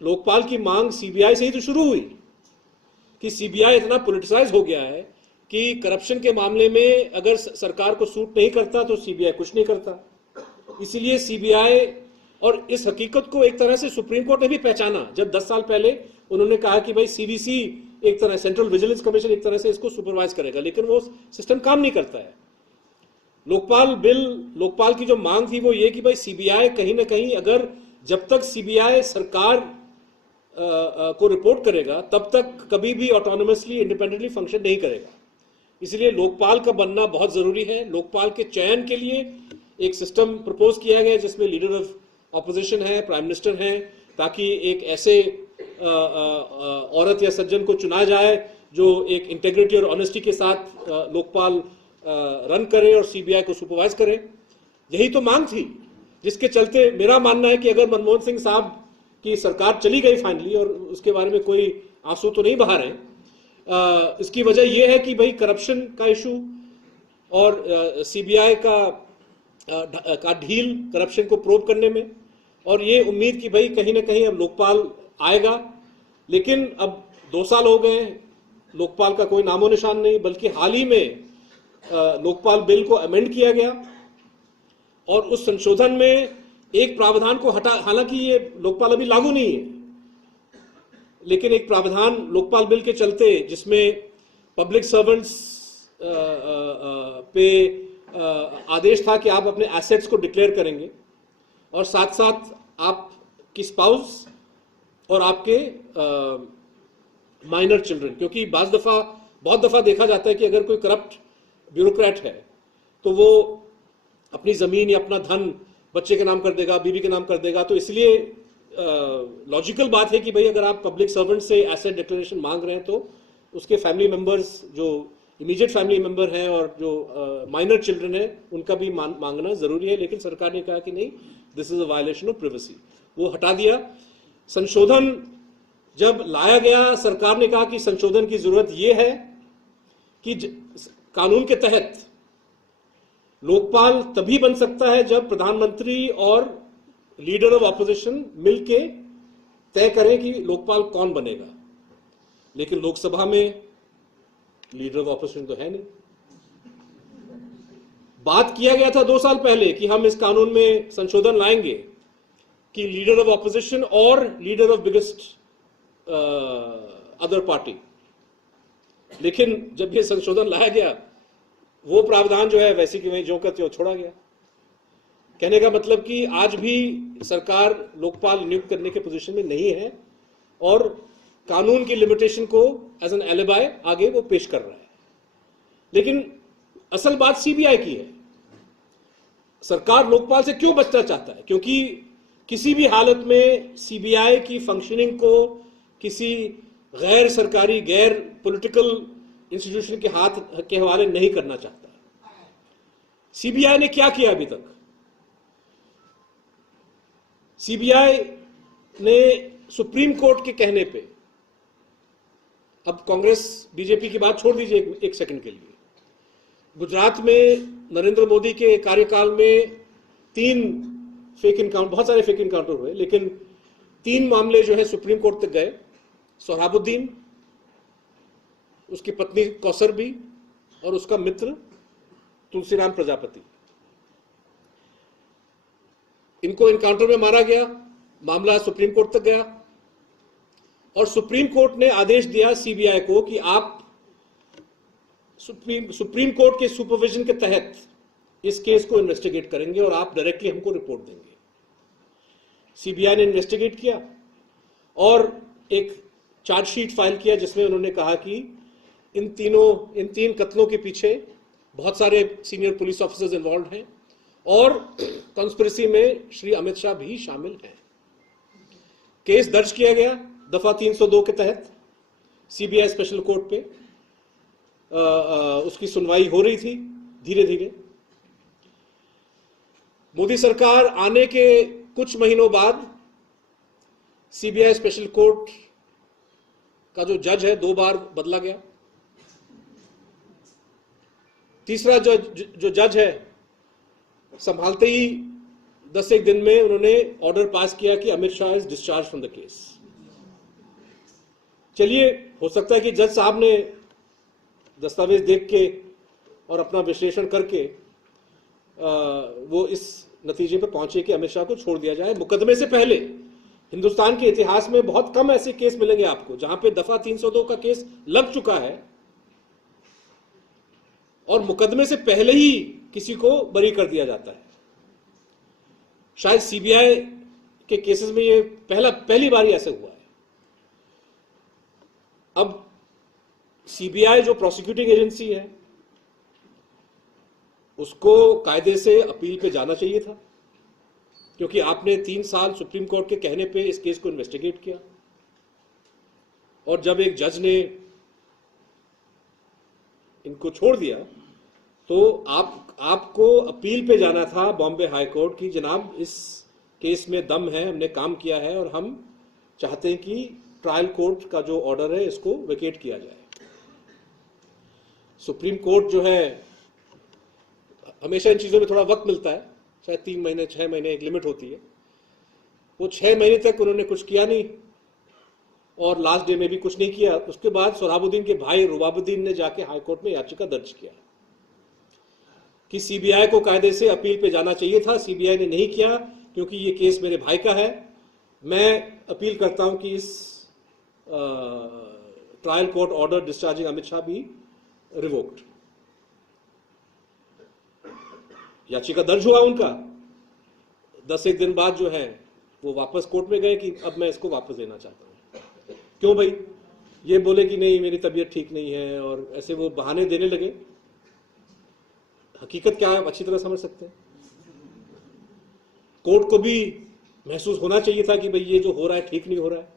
लोकपाल की मांग सीबीआई से ही तो शुरू हुई कि सीबीआई इतना पॉलिटिसाइज हो गया है कि करप्शन के मामले में अगर सरकार को सूट नहीं करता तो सीबीआई कुछ नहीं करता। इसलिए सीबीआई, और इस हकीकत को एक तरह से सुप्रीम कोर्ट ने भी पहचाना जब 10 साल पहले उन्होंने कहा कि भाई सीवीसी एक तरह, सेंट्रल विजिलेंस कमीशन एक तरह से इसको सुपरवाइज करेगा, लेकिन वो सिस्टम काम नहीं करता है। लोकपाल की जो मांग थी वो ये कि भाई सीबीआई कहीं ना कहीं, अगर जब तक सीबीआई सरकार को रिपोर्ट करेगा तब तक कभी भी ऑटोनोमसली, इंडिपेंडेंटली फंक्शन नहीं करेगा। इसलिए लोकपाल का बनना बहुत जरूरी है। लोकपाल के चयन के लिए एक सिस्टम प्रपोज किया गया जिसमें लीडर ऑफ ऑपोजिशन है, प्राइम मिनिस्टर है, ताकि एक ऐसे औरत या सज्जन को चुना जाए जो एक इंटेग्रिटी और ऑनेस्टी के साथ लोकपाल रन करे और सीबीआई को सुपरवाइज करे। यही तो मांग थी, जिसके चलते मेरा मानना है कि अगर मनमोहन सिंह साहब की सरकार चली गई फाइनली, और उसके बारे में कोई आंसू तो नहीं बहा रहे, इसकी वजह यह है कि भाई करप्शन का इशू और सीबीआई का ढील करप्शन को प्रोब करने में, और ये उम्मीद कि भाई कहीं ना कहीं अब लोकपाल आएगा। लेकिन अब 2 साल हो गए, लोकपाल का कोई नामो निशान नहीं, बल्कि हाल ही में लोकपाल बिल को अमेंड किया गया और उस संशोधन में एक प्रावधान को हटा, हालांकि ये लोकपाल अभी लागू नहीं है, लेकिन एक प्रावधान लोकपाल बिल के चलते जिसमें पब्लिक सर्वेंट्स पे आदेश था कि आप अपने एसेट्स को डिक्लेयर करेंगे, और साथ साथ आपकी स्पाउस और आपके माइनर चिल्ड्रन, क्योंकि बहुत दफा देखा जाता है कि अगर कोई करप्ट ब्यूरोक्रेट है तो वो अपनी जमीन या अपना धन बच्चे के नाम कर देगा, बीवी के नाम कर देगा। तो इसलिए लॉजिकल बात है कि भाई अगर आप पब्लिक सर्वेंट से एसेट डिक्लेरेशन मांग रहे हैं तो उसके फैमिली मेंबर्स जो इमीडिएट फैमिली मेंबर हैं और जो माइनर चिल्ड्रन है उनका भी मांगना जरूरी है, लेकिन सरकार ने कहा कि नहीं, this is a violation of privacy, वो हटा दिया। संशोधन जब लाया गया, सरकार ने कहा कि संशोधन की जरूरत यह है कि कानून के तहत लोकपाल तभी बन सकता है जब प्रधानमंत्री और लीडर ऑफ ऑपोजिशन मिलके तय करें कि लोकपाल कौन बनेगा। लेकिन लोकसभा में लीडर ऑफ ऑपोजिशन तो है नहीं। बात किया गया था 2 साल पहले कि हम इस कानून में संशोधन लाएंगे कि लीडर ऑफ ऑपोजिशन और leader of biggest other party, लेकिन जब ये संशोधन लाया गया, वो प्रावधान जो है वैसी की वहीं ज्यों का त्यों छोड़ा गया। कहने का मतलब कि आज भी सरकार लोकपाल नियुक्त करने के पोजीशन में नहीं है और कानून की लिमिटेशन को एज एन एलिबाई आगे वो पेश कर रहा है। लेकिन असल बात सीबीआई की है। सरकार लोकपाल से क्यों बचना चाहता है? क्योंकि किसी भी हालत में सीबीआई की फंक्शनिंग को किसी गैर सरकारी, गैर पॉलिटिकल इंस्टीट्यूशन के हाथ के हवाले नहीं करना चाहता। सीबीआई ने क्या किया अभी तक? सीबीआई ने सुप्रीम कोर्ट के कहने पे, अब कांग्रेस बीजेपी की बात छोड़ दीजिए एक सेकंड के लिए, गुजरात में नरेंद्र मोदी के कार्यकाल में 3 फेक इनकाउंटर, बहुत सारे फेक इनकाउंटर हुए, लेकिन 3 मामले जो है सुप्रीम कोर्ट तक गए। सोहराबुद्दीन, उसकी पत्नी कौसर भी और उसका मित्र तुलसीराम प्रजापति, इनको इनकाउंटर में मारा गया। मामला सुप्रीम कोर्ट तक गया और सुप्रीम कोर्ट ने आदेश दिया सीबीआई को कि आप सुप्रीम कोर्ट के सुपरविजन के तहत इस केस को इन्वेस्टिगेट करेंगे और आप डायरेक्टली हमको रिपोर्ट देंगे। सीबीआई ने इन्वेस्टिगेट किया और एक चार्जशीट फाइल किया जिसमें उन्होंने कहा कि इन 3 कत्लों के पीछे बहुत सारे सीनियर पुलिस ऑफिसर्स इन्वॉल्व हैं और कॉन्स्पिरेसी में श्री अमित शाह भी शामिल हैं। केस दर्ज किया गया दफा 302 के तहत सीबीआई स्पेशल कोर्ट पे। उसकी सुनवाई हो रही थी धीरे धीरे। मोदी सरकार आने के कुछ महीनों बाद सीबीआई स्पेशल कोर्ट का जो जज है 2 बार बदला गया। तीसरा जो जज है संभालते ही 10 दिन में उन्होंने ऑर्डर पास किया कि Amit Shah is discharge from the case. चलिए, हो सकता है कि जज साहब ने दस्तावेज देख के और अपना विश्लेषण करके वो इस नतीजे पर पहुंचे कि अमित शाह को छोड़ दिया जाए। मुकदमे से पहले हिंदुस्तान के इतिहास में बहुत कम ऐसे केस मिलेंगे आपको जहां पे दफा 302 का केस लग चुका है और मुकदमे से पहले ही किसी को बरी कर दिया जाता है। शायद सीबीआई के केसेस में ये पहली बार ऐसे हुआ है। अब सीबीआई जो प्रोसिक्यूटिंग एजेंसी है उसको कायदे से अपील पे जाना चाहिए था, क्योंकि आपने 3 साल सुप्रीम कोर्ट के कहने पे इस केस को इन्वेस्टिगेट किया और जब एक जज ने इनको छोड़ दिया तो आपको अपील पे जाना था बॉम्बे हाई कोर्ट की, जनाब इस केस में दम है, हमने काम किया है और हम चाहते हैं कि ट्रायल कोर्ट का जो ऑर्डर है इसको वेकेट किया जाए। सुप्रीम कोर्ट जो है, हमेशा इन चीज़ों में थोड़ा वक्त मिलता है, शायद 3 महीने 6 महीने एक लिमिट होती है। वो 6 महीने तक उन्होंने कुछ किया नहीं और लास्ट डे में भी कुछ नहीं किया। उसके बाद सोहराबुद्दीन के भाई रुबाबुद्दीन ने जाके हाई कोर्ट में याचिका दर्ज किया कि सीबीआई को कायदे से अपील पे जाना चाहिए था। सीबीआई ने नहीं किया क्योंकि ये केस मेरे भाई का है। मैं अपील करता हूं कि इस trial court order discharging Amit Shah भी रिवोक्ड। याचिका दर्ज हुआ उनका, 10 दिन बाद जो है वो वापस कोर्ट में गए कि अब मैं इसको वापस देना चाहता हूं। क्यों भाई? ये बोले कि नहीं मेरी तबीयत ठीक नहीं है और ऐसे वो बहाने देने लगे। हकीकत क्या है आप अच्छी तरह समझ सकते हैं। कोर्ट को भी महसूस होना चाहिए था कि भाई ये जो हो रहा है ठीक नहीं हो रहा है।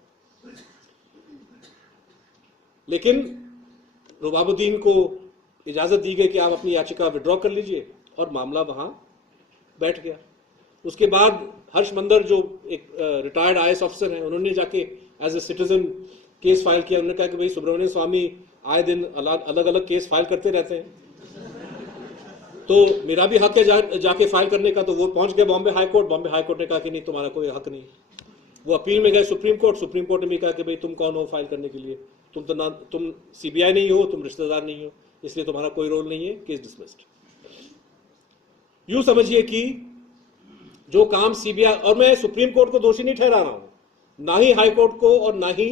लेकिन रुबाबुद्दीन को इजाज़त दी गई कि आप अपनी याचिका विड्रॉ कर लीजिए, और मामला वहाँ बैठ गया। उसके बाद हर्ष मंदर जो एक रिटायर्ड IAS ऑफिसर हैं, उन्होंने जाके as a citizen case file किया। उन्होंने कहा कि भाई सुब्रमण्यम स्वामी आए दिन अलग अलग केस फाइल करते रहते हैं, तो मेरा भी हक है जाके फाइल करने का। तो वो पहुंच गए Bombay high court. Bombay high court ने कहा कि नहीं, तुम्हारा कोई हक नहीं। वो अपील में गए सुप्रीम कोर्ट। सुप्रीम कोर्ट ने भी कहा कि भाई तुम कौन हो फाइल करने के लिए, तुम CBI नहीं हो, तुम रिश्तेदार नहीं हो, इसलिए तुम्हारा कोई रोल नहीं है, केस डिसमिस्ड। यूं समझिए कि जो काम CBI, और मैं सुप्रीम कोर्ट को दोषी नहीं ठहरा रहा हूं, ना ही हाई कोर्ट को और ना ही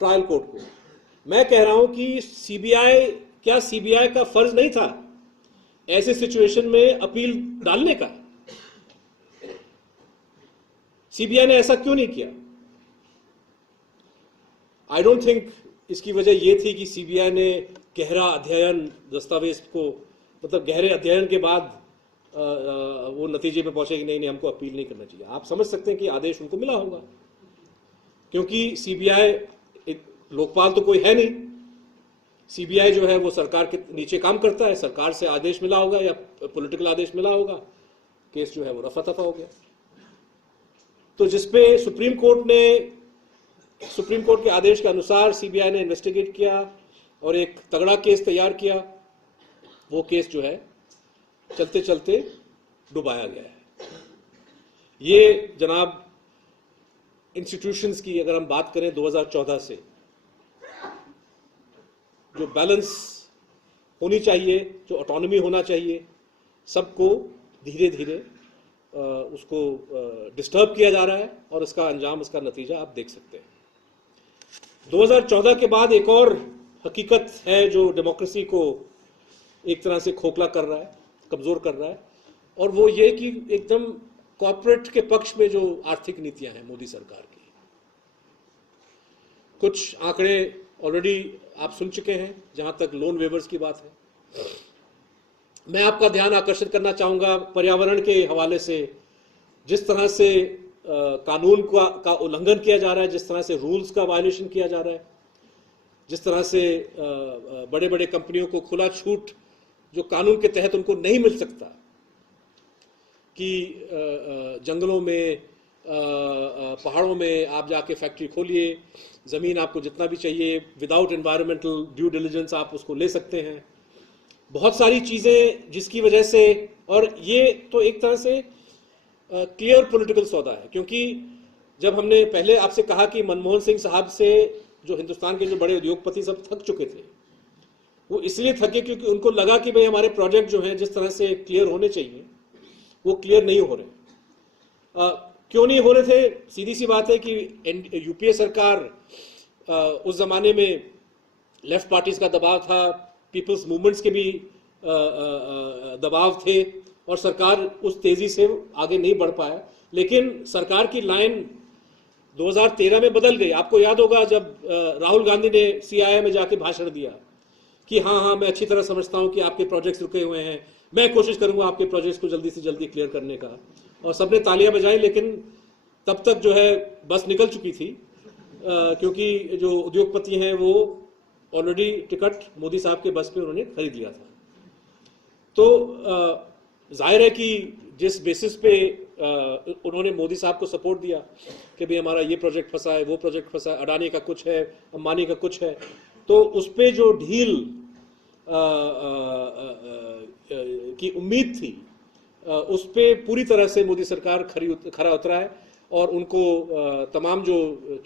ट्रायल कोर्ट को। मैं कह रहा हूं कि क्या CBI का फर्ज नहीं था ऐसे सिचुएशन में अपील डालने का? CBI ने ऐसा क्यों नहीं किया? आई डोंट थिंक इसकी वजह यह थी कि CBI ने गहरा अध्ययन, दस्तावेज को मतलब गहरे अध्ययन के बाद वो नतीजे पे पहुंचे कि नहीं हमको अपील नहीं करना चाहिए। आप समझ सकते हैं कि आदेश उनको मिला होगा, क्योंकि CBI एक लोकपाल तो कोई है नहीं। CBI जो है वो सरकार के नीचे काम करता है, सरकार से आदेश मिला होगा या पॉलिटिकल आदेश मिला होगा, केस जो है वो रफा दफा हो गया। तो जिसपे सुप्रीम कोर्ट के आदेश के अनुसार CBI ने इन्वेस्टिगेट किया और एक तगड़ा केस तैयार किया। वो केस जो है चलते चलते डुबाया गया है। ये जनाब इंस्टीट्यूशंस की अगर हम बात करें 2014 से, जो बैलेंस होनी चाहिए, जो ऑटोनॉमी होना चाहिए, सबको धीरे धीरे उसको डिस्टर्ब किया जा रहा है, और इसका अंजाम, इसका नतीजा आप देख सकते हैं। 2014 के बाद एक और हकीकत है जो डेमोक्रेसी को एक तरह से खोखला कर रहा है, कमजोर कर रहा है, और वो ये कि एकदम कॉर्पोरेट के पक्ष में जो आर्थिक नीतियां हैं मोदी सरकार की। कुछ आंकड़े ऑलरेडी आप सुन चुके हैं जहां तक लोन वेवर्स की बात है। मैं आपका ध्यान आकर्षित करना चाहूंगा पर्यावरण के हवाले से, जिस तरह से कानून का उल्लंघन किया जा रहा है, जिस तरह से रूल्स का वायलेशन किया जा रहा है, जिस तरह से बड़े बड़े कंपनियों को खुला छूट जो कानून के तहत उनको नहीं मिल सकता, कि जंगलों में, पहाड़ों में आप जाके फैक्ट्री खोलिए, ज़मीन आपको जितना भी चाहिए विदाउट एनवायरमेंटल ड्यू डिलिजेंस आप उसको ले सकते हैं। बहुत सारी चीज़ें जिसकी वजह से, और ये तो एक तरह से क्लियर पॉलिटिकल सौदा है, क्योंकि जब हमने पहले आपसे कहा कि मनमोहन सिंह साहब से जो हिंदुस्तान के जो बड़े उद्योगपति सब थक चुके थे, वो इसलिए थके क्योंकि उनको लगा कि भाई हमारे प्रोजेक्ट जो हैं जिस तरह से क्लियर होने चाहिए वो क्लियर नहीं हो रहे। क्यों नहीं हो रहे थे? सीधी सी बात है कि UPA सरकार, उस जमाने में लेफ्ट पार्टीज का दबाव था, पीपल्स मूवमेंट्स के भी दबाव थे, और सरकार उस तेजी से आगे नहीं बढ़ पाया। लेकिन सरकार की लाइन 2013 में बदल गई। आपको याद होगा जब राहुल गांधी ने CII में जाके भाषण दिया कि हाँ मैं अच्छी तरह समझता हूं कि आपके प्रोजेक्ट्स रुके हुए हैं, मैं कोशिश करूंगा आपके प्रोजेक्ट्स को जल्दी से जल्दी क्लियर करने का, और सबने तालियां बजाई। लेकिन तब तक जो है बस निकल चुकी थी, क्योंकि जो उद्योगपति हैं वो ऑलरेडी टिकट मोदी साहब के बस पे उन्होंने खरीद लिया था। तो जाहिर है कि जिस बेसिस पे उन्होंने मोदी साहब को सपोर्ट दिया कि भाई हमारा ये प्रोजेक्ट फंसा है, वो प्रोजेक्ट फंसा है, अडानी का कुछ है, अंबानी का कुछ है, तो उस पे जो ढील की उम्मीद थी, उस पे पूरी तरह से मोदी सरकार खरा उतरा है, और उनको तमाम जो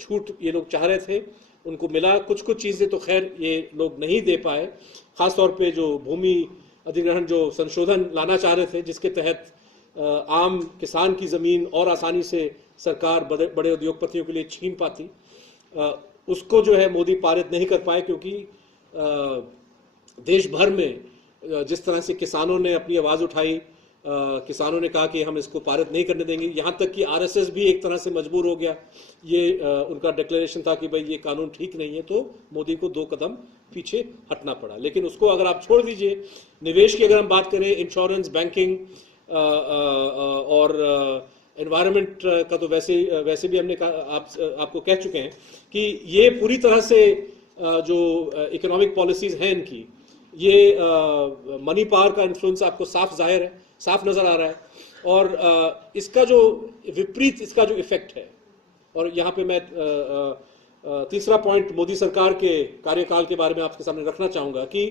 छूट ये लोग चाह रहे थे उनको मिला। कुछ चीज़ें तो खैर ये लोग नहीं दे पाए, ख़ासतौर पे जो भूमि अधिग्रहण जो संशोधन लाना चाह रहे थे, जिसके तहत आम किसान की ज़मीन और आसानी से सरकार बड़े उद्योगपतियों के लिए छीन पाती, उसको जो है मोदी पारित नहीं कर पाए, क्योंकि देश भर में जिस तरह से किसानों ने अपनी आवाज़ उठाई, किसानों ने कहा कि हम इसको पारित नहीं करने देंगे, यहाँ तक कि RSS भी एक तरह से मजबूर हो गया। ये उनका डिक्लेरेशन था कि भाई ये कानून ठीक नहीं है, तो मोदी को 2 कदम पीछे हटना पड़ा। लेकिन उसको अगर आप छोड़ दीजिए, निवेश की अगर हम बात करें, इंश्योरेंस, बैंकिंग और एनवायरनमेंट का तो वैसे भी हमने आपको कह चुके हैं कि ये पूरी तरह से जो इकोनॉमिक पॉलिसीज हैं इनकी, ये मनी पावर का इन्फ्लुएंस आपको साफ जाहिर है, साफ नजर आ रहा है। और इसका जो विपरीत इसका जो इफेक्ट है, और यहाँ पे मैं तीसरा पॉइंट मोदी सरकार के कार्यकाल के बारे में आपके सामने रखना चाहूंगा कि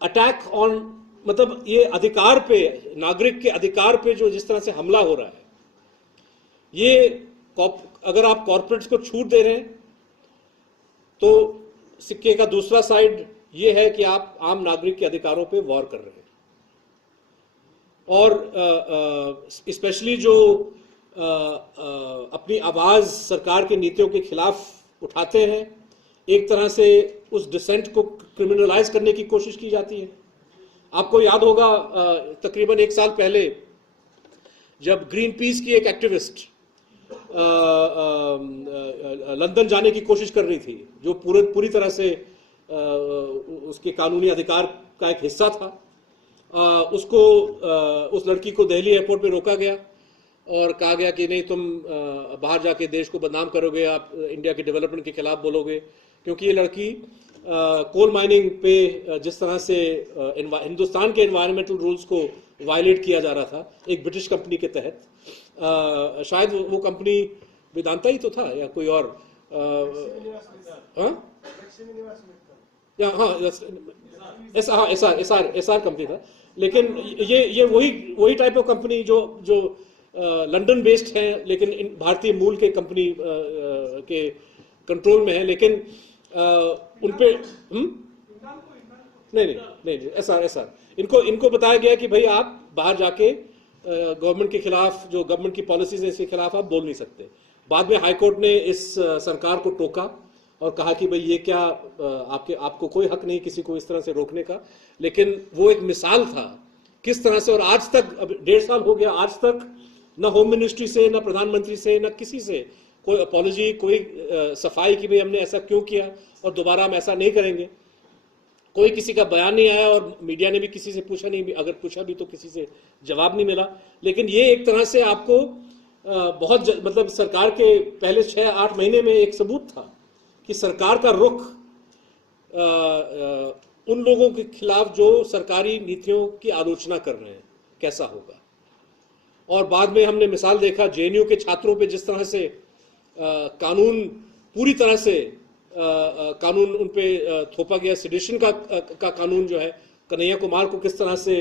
अटैक ऑन, मतलब ये अधिकार पे, नागरिक के अधिकार पे जो जिस तरह से हमला हो रहा है, ये अगर आप कॉर्पोरेट्स को छूट दे रहे हैं तो सिक्के का दूसरा साइड ये है कि आप आम नागरिक के अधिकारों पे वॉर कर रहे हैं। और स्पेशली जो अपनी आवाज सरकार की नीतियों के खिलाफ उठाते हैं, एक तरह से उस डिसेंट को क्रिमिनलाइज करने की कोशिश की जाती है। आपको याद होगा तकरीबन 1 साल पहले जब ग्रीन पीस की एक एक्टिविस्ट लंदन जाने की कोशिश कर रही थी, जो पूरी तरह से उसके कानूनी अधिकार का एक हिस्सा था, उसको उस लड़की को दिल्ली एयरपोर्ट पे रोका गया और कहा गया कि नहीं, तुम बाहर जाके देश को बदनाम करोगे, आप इंडिया के डेवलपमेंट के खिलाफ बोलोगे, क्योंकि ये लड़की कोल माइनिंग पे जिस तरह से हिंदुस्तान के एनवायरमेंटल रूल्स को वायलेट किया जा रहा था एक ब्रिटिश कंपनी के तहत, शायद वो कंपनी वेदांता ही तो था या कोई और, एसआर कंपनी था, लेकिन ये वही टाइप ऑफ कंपनी जो लंदन बेस्ड है लेकिन भारतीय मूल के कंपनी के कंट्रोल में है, लेकिन उनपे नहीं एसआर इनको बताया गया कि भाई आप बाहर जाके गवर्नमेंट के खिलाफ, जो गवर्नमेंट की पॉलिसीज है इसके खिलाफ आप बोल नहीं सकते। बाद में हाईकोर्ट ने इस सरकार को टोका और कहा कि भाई ये क्या, आपको कोई हक नहीं किसी को इस तरह से रोकने का, लेकिन वो एक मिसाल था किस तरह से, और आज तक अब 1.5 साल हो गया, आज तक न होम मिनिस्ट्री से, न प्रधानमंत्री से, न किसी से कोई अपॉलॉजी, कोई सफाई कि भाई हमने ऐसा क्यों किया और दोबारा हम ऐसा नहीं करेंगे। कोई किसी का बयान नहीं आया और मीडिया ने भी किसी से पूछा नहीं, अगर पूछा भी तो किसी से जवाब नहीं मिला। लेकिन ये एक तरह से आपको बहुत मतलब सरकार के पहले 6-8 महीने में एक सबूत था कि सरकार का रुख उन लोगों के खिलाफ जो सरकारी नीतियों की आलोचना कर रहे हैं कैसा होगा। और बाद में हमने मिसाल देखा जेएनयू के छात्रों पे जिस तरह से कानून पूरी तरह से कानून उन पे थोपा गया, सेडिशन का कानून जो है, कन्हैया कुमार को किस तरह से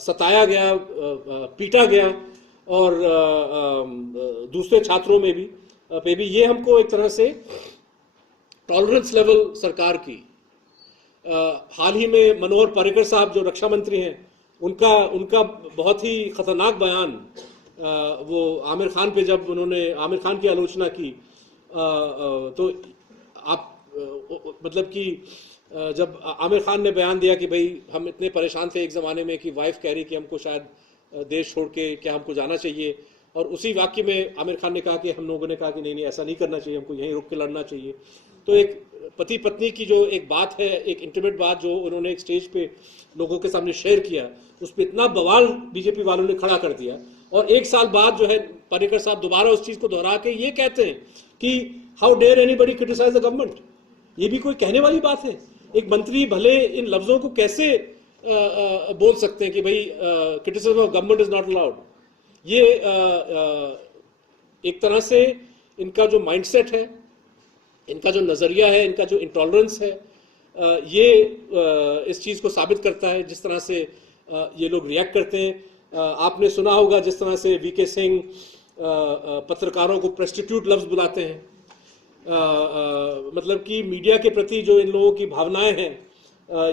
सताया गया, पीटा गया, और दूसरे छात्रों में भी ये हमको एक तरह से टॉलरेंस लेवल सरकार की। हाल ही में मनोहर पर्रिकर साहब जो रक्षा मंत्री हैं, उनका बहुत ही खतरनाक बयान, वो आमिर खान पे जब उन्होंने आमिर खान की आलोचना की, तो आप मतलब कि जब आमिर खान ने बयान दिया कि भाई हम इतने परेशान थे एक ज़माने में कि वाइफ कह रही कि हमको शायद देश छोड़ के क्या हमको जाना चाहिए, और उसी वाक्य में आमिर खान ने कहा कि हम लोगों ने कहा कि नहीं ऐसा नहीं करना चाहिए, हमको यहीं रुक के लड़ना चाहिए। तो एक पति पत्नी की जो एक बात है, एक इंटीमेट बात जो उन्होंने एक स्टेज पे लोगों के सामने शेयर किया, उस पर इतना बवाल बीजेपी वालों ने खड़ा कर दिया। और 1 साल बाद जो है पर्रिकर साहब दोबारा उस चीज को दोहरा के ये कहते हैं कि how dare anybody criticise the government. ये भी कोई कहने वाली बात है? एक मंत्री भले इन लफ्जों को कैसे बोल सकते हैं कि भाई criticism of government is not allowed. ये एक तरह से इनका जो माइंडसेट है, इनका जो नजरिया है, इनका जो इंटॉलरेंस है, ये इस चीज को साबित करता है जिस तरह से ये लोग रिएक्ट करते हैं। आपने सुना होगा जिस तरह से वीके सिंह पत्रकारों को प्रेस्टिट्यूट लफ्ज बुलाते हैं। मतलब कि मीडिया के प्रति जो इन लोगों की भावनाएं हैं,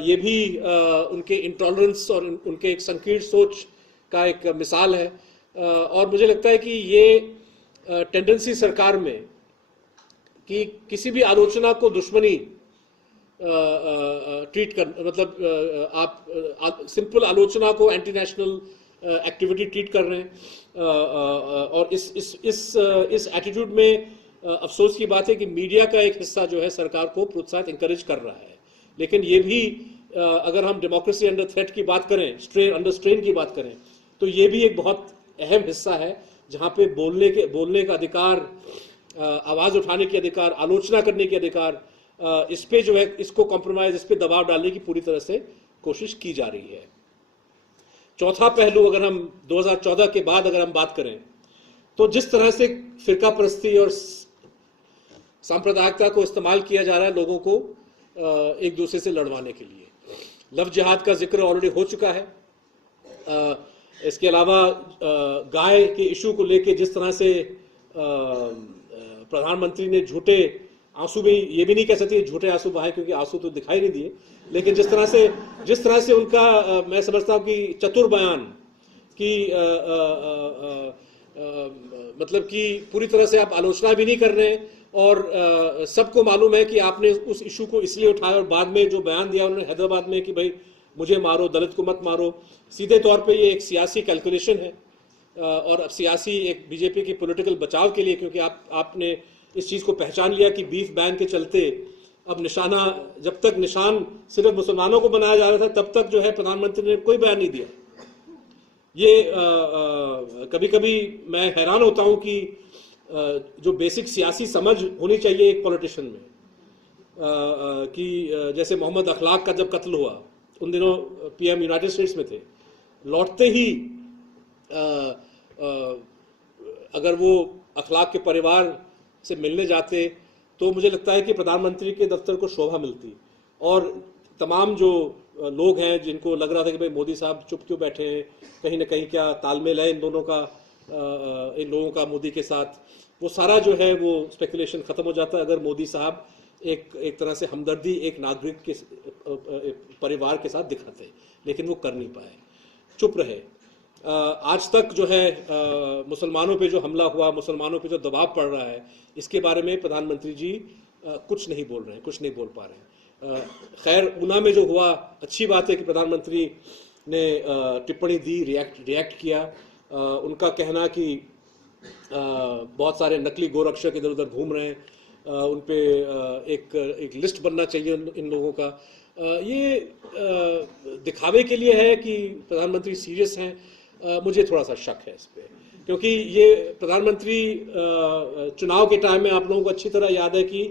ये भी उनके इंटॉलरेंस और उनके एक संकीर्ण सोच का एक मिसाल है। और मुझे लगता है कि ये टेंडेंसी सरकार में कि किसी भी आलोचना को दुश्मनी ट्रीट कर, मतलब आप सिंपल आलोचना को एंटी नेशनल एक्टिविटी ट्रीट कर रहे हैं। और इस एटीट्यूड में अफसोस की बात है कि मीडिया का एक हिस्सा जो है सरकार को प्रोत्साहित इंकरेज कर रहा है। लेकिन ये भी अगर हम डेमोक्रेसी अंडर थ्रेट की बात करें, अंडर स्ट्रेन की बात करें, तो ये भी एक बहुत अहम हिस्सा है जहाँ पे बोलने का अधिकार आवाज़ उठाने के अधिकार, आलोचना करने के अधिकार, इस पे जो है इसको कॉम्प्रोमाइज, इस पे दबाव डालने की पूरी तरह से कोशिश की जा रही है। चौथा पहलू, अगर हम 2014 के बाद अगर हम बात करें, तो जिस तरह से फिरका परस्ती और सांप्रदायिकता को इस्तेमाल किया जा रहा है लोगों को एक दूसरे से लड़वाने के लिए। लव जिहाद का जिक्र ऑलरेडी हो चुका है। इसके अलावा गाय के इशू को लेके जिस तरह से प्रधानमंत्री ने झूठे आंसू भी, ये भी नहीं कह सकते झूठे आंसू बहाए क्योंकि आंसू तो दिखाई नहीं दिए, लेकिन जिस तरह से उनका मैं समझता हूँ कि चतुर बयान कि मतलब कि पूरी तरह से आप आलोचना भी नहीं कर रहे और सबको मालूम है कि आपने उस इशू को इसलिए उठाया और बाद में जो बयान दिया उन्होंने हैदराबाद में कि भाई मुझे मारो, दलित को मत मारो, सीधे तौर पे ये एक सियासी कैलकुलेशन है और सियासी एक बीजेपी की पॉलिटिकल बचाव के लिए, क्योंकि आपने इस चीज़ को पहचान लिया कि बीफ बैंक के चलते अब निशाना, जब तक निशान सिर्फ मुसलमानों को बनाया जा रहा था तब तक जो है प्रधानमंत्री ने कोई बयान नहीं दिया। ये कभी कभी मैं हैरान होता हूं कि जो बेसिक सियासी समझ होनी चाहिए एक पॉलिटिशियन में, कि जैसे मोहम्मद अखलाक का जब कत्ल हुआ, उन दिनों पीएम यूनाइटेड स्टेट्स में थे, लौटते ही अगर वो अखलाक के परिवार से मिलने जाते तो मुझे लगता है कि प्रधानमंत्री के दफ्तर को शोभा मिलती और तमाम जो लोग हैं जिनको लग रहा था कि भाई मोदी साहब चुप क्यों बैठे हैं, कहीं ना कहीं क्या तालमेल है इन दोनों का, इन लोगों का मोदी के साथ, वो सारा जो है वो स्पेकुलेशन खत्म हो जाता है अगर मोदी साहब एक तरह से हमदर्दी एक नागरिक के परिवार के साथ दिखाते, लेकिन वो कर नहीं पाए, चुप रहे। आज तक जो है मुसलमानों पे जो हमला हुआ, मुसलमानों पे जो दबाव पड़ रहा है, इसके बारे में प्रधानमंत्री जी कुछ नहीं बोल रहे हैं, कुछ नहीं बोल पा रहे हैं। खैर ऊना में जो हुआ, अच्छी बात है कि प्रधानमंत्री ने टिप्पणी दी, रिएक्ट किया। उनका कहना कि बहुत सारे नकली गोरक्षक इधर उधर घूम रहे हैं, उन पे एक लिस्ट बनना चाहिए इन लोगों का, ये दिखावे के लिए है कि प्रधानमंत्री सीरियस हैं। मुझे थोड़ा सा शक है इस पे, क्योंकि ये प्रधानमंत्री चुनाव के टाइम में आप लोगों को अच्छी तरह याद है कि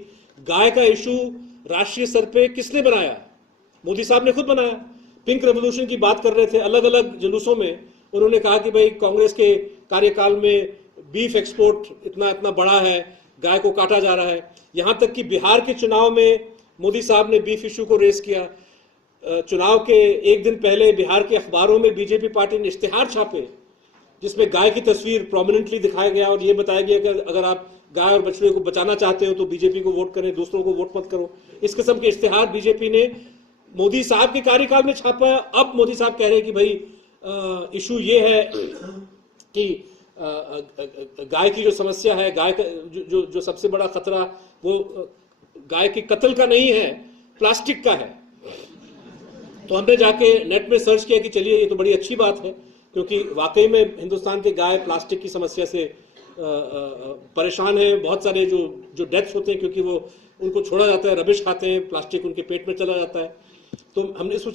गाय का इशू राष्ट्रीय स्तर पे किसने बनाया? मोदी साहब ने खुद बनाया। पिंक रेवोल्यूशन की बात कर रहे थे, अलग अलग जुलूसों में उन्होंने कहा कि भाई कांग्रेस के कार्यकाल में बीफ एक्सपोर्ट इतना इतना बड़ा है, गाय को काटा जा रहा है। यहां तक कि बिहार के चुनाव में मोदी साहब ने बीफ इशू को रेस किया। चुनाव के एक दिन पहले बिहार के अखबारों में बीजेपी पार्टी ने इश्तिहार छापे जिसमें गाय की तस्वीर प्रोमिनेंटली दिखाया गया और ये बताया गया कि अगर आप गाय और बछड़े को बचाना चाहते हो तो बीजेपी को वोट करें, दूसरों को वोट मत करो। इस किस्म के इश्तिहार बीजेपी ने मोदी साहब के कार्यकाल में छापा। अब मोदी साहब कह रहे हैं कि भाई इशू ये है कि गाय की जो समस्या है, गाय का जो सबसे बड़ा खतरा वो गाय के कत्ल का नहीं है, प्लास्टिक का है। तो हमने जाके नेट में सर्च किया कि चलिए ये तो बड़ी अच्छी बात है, क्योंकि वाकई में हिंदुस्तान के गाय प्लास्टिक की समस्या से परेशान है। बहुत सारे जो डेथ्स होते हैं क्योंकि वो उनको छोड़ा जाता है, रबिश खाते हैं, प्लास्टिक उनके पेट में चला जाता है। तो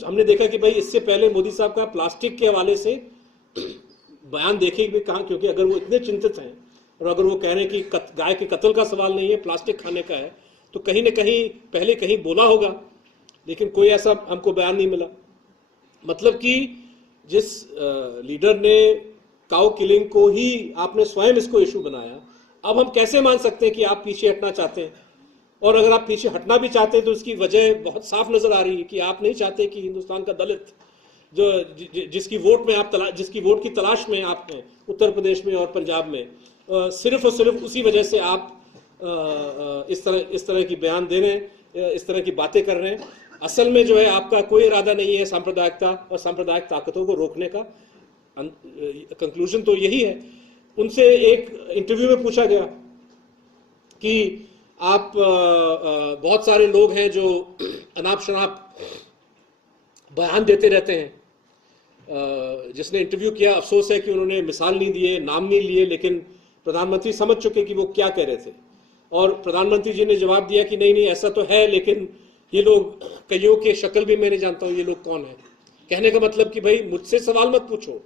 हमने देखा कि भाई इससे पहले मोदी साहब का प्लास्टिक के हवाले से बयान देखे भी कहाँ, क्योंकि अगर वो इतने चिंतित हैं और अगर वो कह रहे हैं कि गाय के कत्ल का सवाल नहीं है, प्लास्टिक खाने का है, तो कहीं ना कहीं पहले कहीं बोला होगा, लेकिन कोई ऐसा हमको बयान नहीं मिला। मतलब कि जिस लीडर ने काउ किलिंग को ही आपने स्वयं इसको इशू बनाया, अब हम कैसे मान सकते हैं कि आप पीछे हटना चाहते हैं? और अगर आप पीछे हटना भी चाहते हैं तो इसकी वजह बहुत साफ नजर आ रही है कि आप नहीं चाहते कि हिंदुस्तान का दलित जिसकी वोट की तलाश में आप हैं उत्तर प्रदेश में और पंजाब में, सिर्फ और सिर्फ उसी वजह से आप इस तरह की बयान दे रहे हैं, इस तरह की बातें कर रहे हैं। असल में जो है आपका कोई इरादा नहीं है सांप्रदायिकता और सांप्रदायिक ताकतों को रोकने का। कंक्लूजन तो यही है। उनसे एक इंटरव्यू में पूछा गया कि आप बहुत सारे लोग हैं जो अनाप शनाप बयान देते रहते हैं। जिसने इंटरव्यू किया, अफसोस है कि उन्होंने मिसाल नहीं दिए, नाम नहीं लिए, लेकिन प्रधानमंत्री समझ चुके कि वो क्या कह रहे थे। और प्रधानमंत्री जी ने जवाब दिया कि नहीं ऐसा तो है, लेकिन ये लोग कईयों के शक्ल भी मैं नहीं जानता हूँ, ये लोग कौन है। कहने का मतलब कि भाई मुझसे सवाल मत पूछो,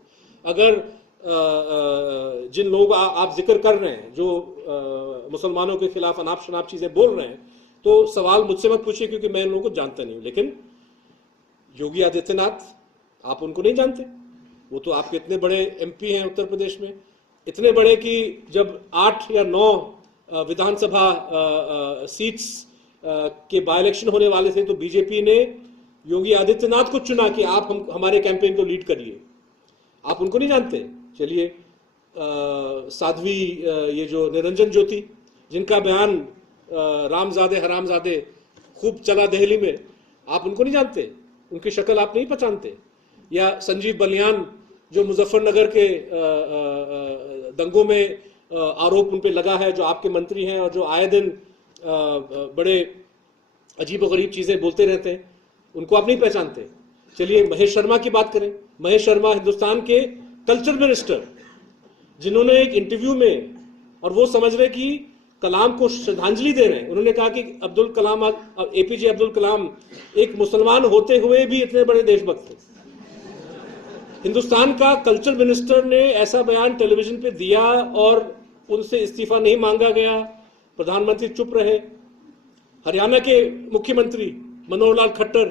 अगर जिन लोगों का आप जिक्र कर रहे हैं, जो मुसलमानों के खिलाफ अनाप शनाप चीजें बोल रहे हैं, तो सवाल मुझसे मत पूछिए क्योंकि मैं इन लोगों को जानता नहीं हूं। लेकिन योगी आदित्यनाथ, आप उनको नहीं जानते? वो तो आपके इतने बड़े एमपी हैं उत्तर प्रदेश में, इतने बड़े कि जब 8 या 9 विधानसभा सीट्स के बाय इलेक्शन होने वाले थे तो बीजेपी ने योगी आदित्यनाथ को चुना कि आप हमारे कैंपेन को लीड करिए। आप उनको नहीं जानते? चलिए, साध्वी ये जो निरंजन ज्योति, जिनका बयान रामजादे हरामजादे खूब चला दिल्ली में, आप उनको नहीं जानते? उनकी शक्ल आप नहीं पहचानते? या संजीव बलियान, जो मुजफ्फरनगर के दंगों में आरोप उन पे लगा है, जो आपके मंत्री हैं और जो आए दिन बड़े अजीबोगरीब चीजें बोलते रहते हैं, उनको आप नहीं पहचानते? चलिए, महेश शर्मा की बात करें। महेश शर्मा हिंदुस्तान के कल्चर मिनिस्टर, जिन्होंने एक इंटरव्यू में, और वो समझ रहे कि कलाम को श्रद्धांजलि दे रहे हैं, उन्होंने कहा कि अब्दुल कलाम, एपीजे अब्दुल कलाम एक मुसलमान होते हुए भी इतने बड़े देशभक्त थे। हिंदुस्तान का कल्चर मिनिस्टर ने ऐसा बयान टेलीविजन पे दिया और उनसे इस्तीफा नहीं मांगा गया, प्रधानमंत्री चुप रहे। हरियाणा के मुख्यमंत्री मनोहर लाल खट्टर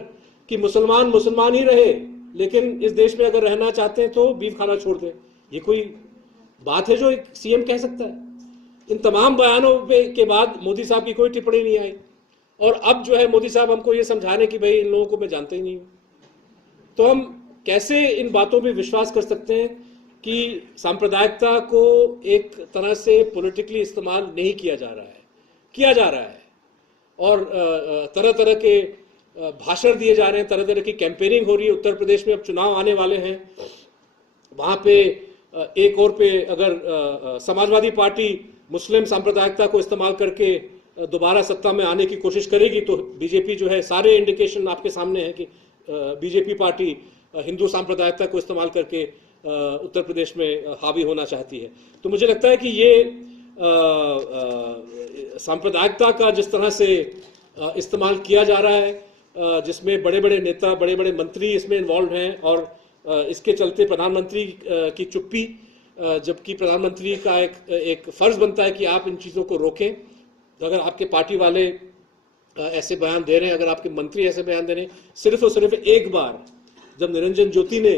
कि मुसलमान मुसलमान ही रहे, लेकिन इस देश में अगर रहना चाहते हैं तो बीफ खाना छोड़ दें। ये कोई बात है जो एक सीएम कह सकता है? इन तमाम बयानों के बाद मोदी साहब की कोई टिप्पणी नहीं आई, और अब जो है मोदी साहब हमको ये समझा रहे कि भाई इन लोगों को मैं जानता ही नहीं हूं। तो हम कैसे इन बातों पे विश्वास कर सकते हैं कि सांप्रदायिकता को एक तरह से पॉलिटिकली इस्तेमाल नहीं किया जा रहा है, किया जा रहा है, और तरह तरह के भाषण दिए जा रहे हैं, तरह तरह की कैंपेनिंग हो रही है। उत्तर प्रदेश में अब चुनाव आने वाले हैं, वहां पे एक और पे अगर समाजवादी पार्टी मुस्लिम सांप्रदायिकता को इस्तेमाल करके दोबारा सत्ता में आने की कोशिश करेगी, तो बीजेपी जो है, सारे इंडिकेशन आपके सामने है कि बीजेपी पार्टी हिंदू सांप्रदायिकता को इस्तेमाल करके उत्तर प्रदेश में हावी होना चाहती है। तो मुझे लगता है कि ये सांप्रदायिकता का जिस तरह से इस्तेमाल किया जा रहा है, जिसमें बड़े बड़े नेता, बड़े बड़े मंत्री इसमें इन्वॉल्व हैं, और इसके चलते प्रधानमंत्री की चुप्पी, जबकि प्रधानमंत्री का एक फर्ज बनता है कि आप इन चीज़ों को रोकें। तो अगर आपके पार्टी वाले ऐसे बयान दे रहे हैं, अगर आपके मंत्री ऐसे बयान दे रहे हैं, सिर्फ और सिर्फ एक बार जब निरंजन ज्योति ने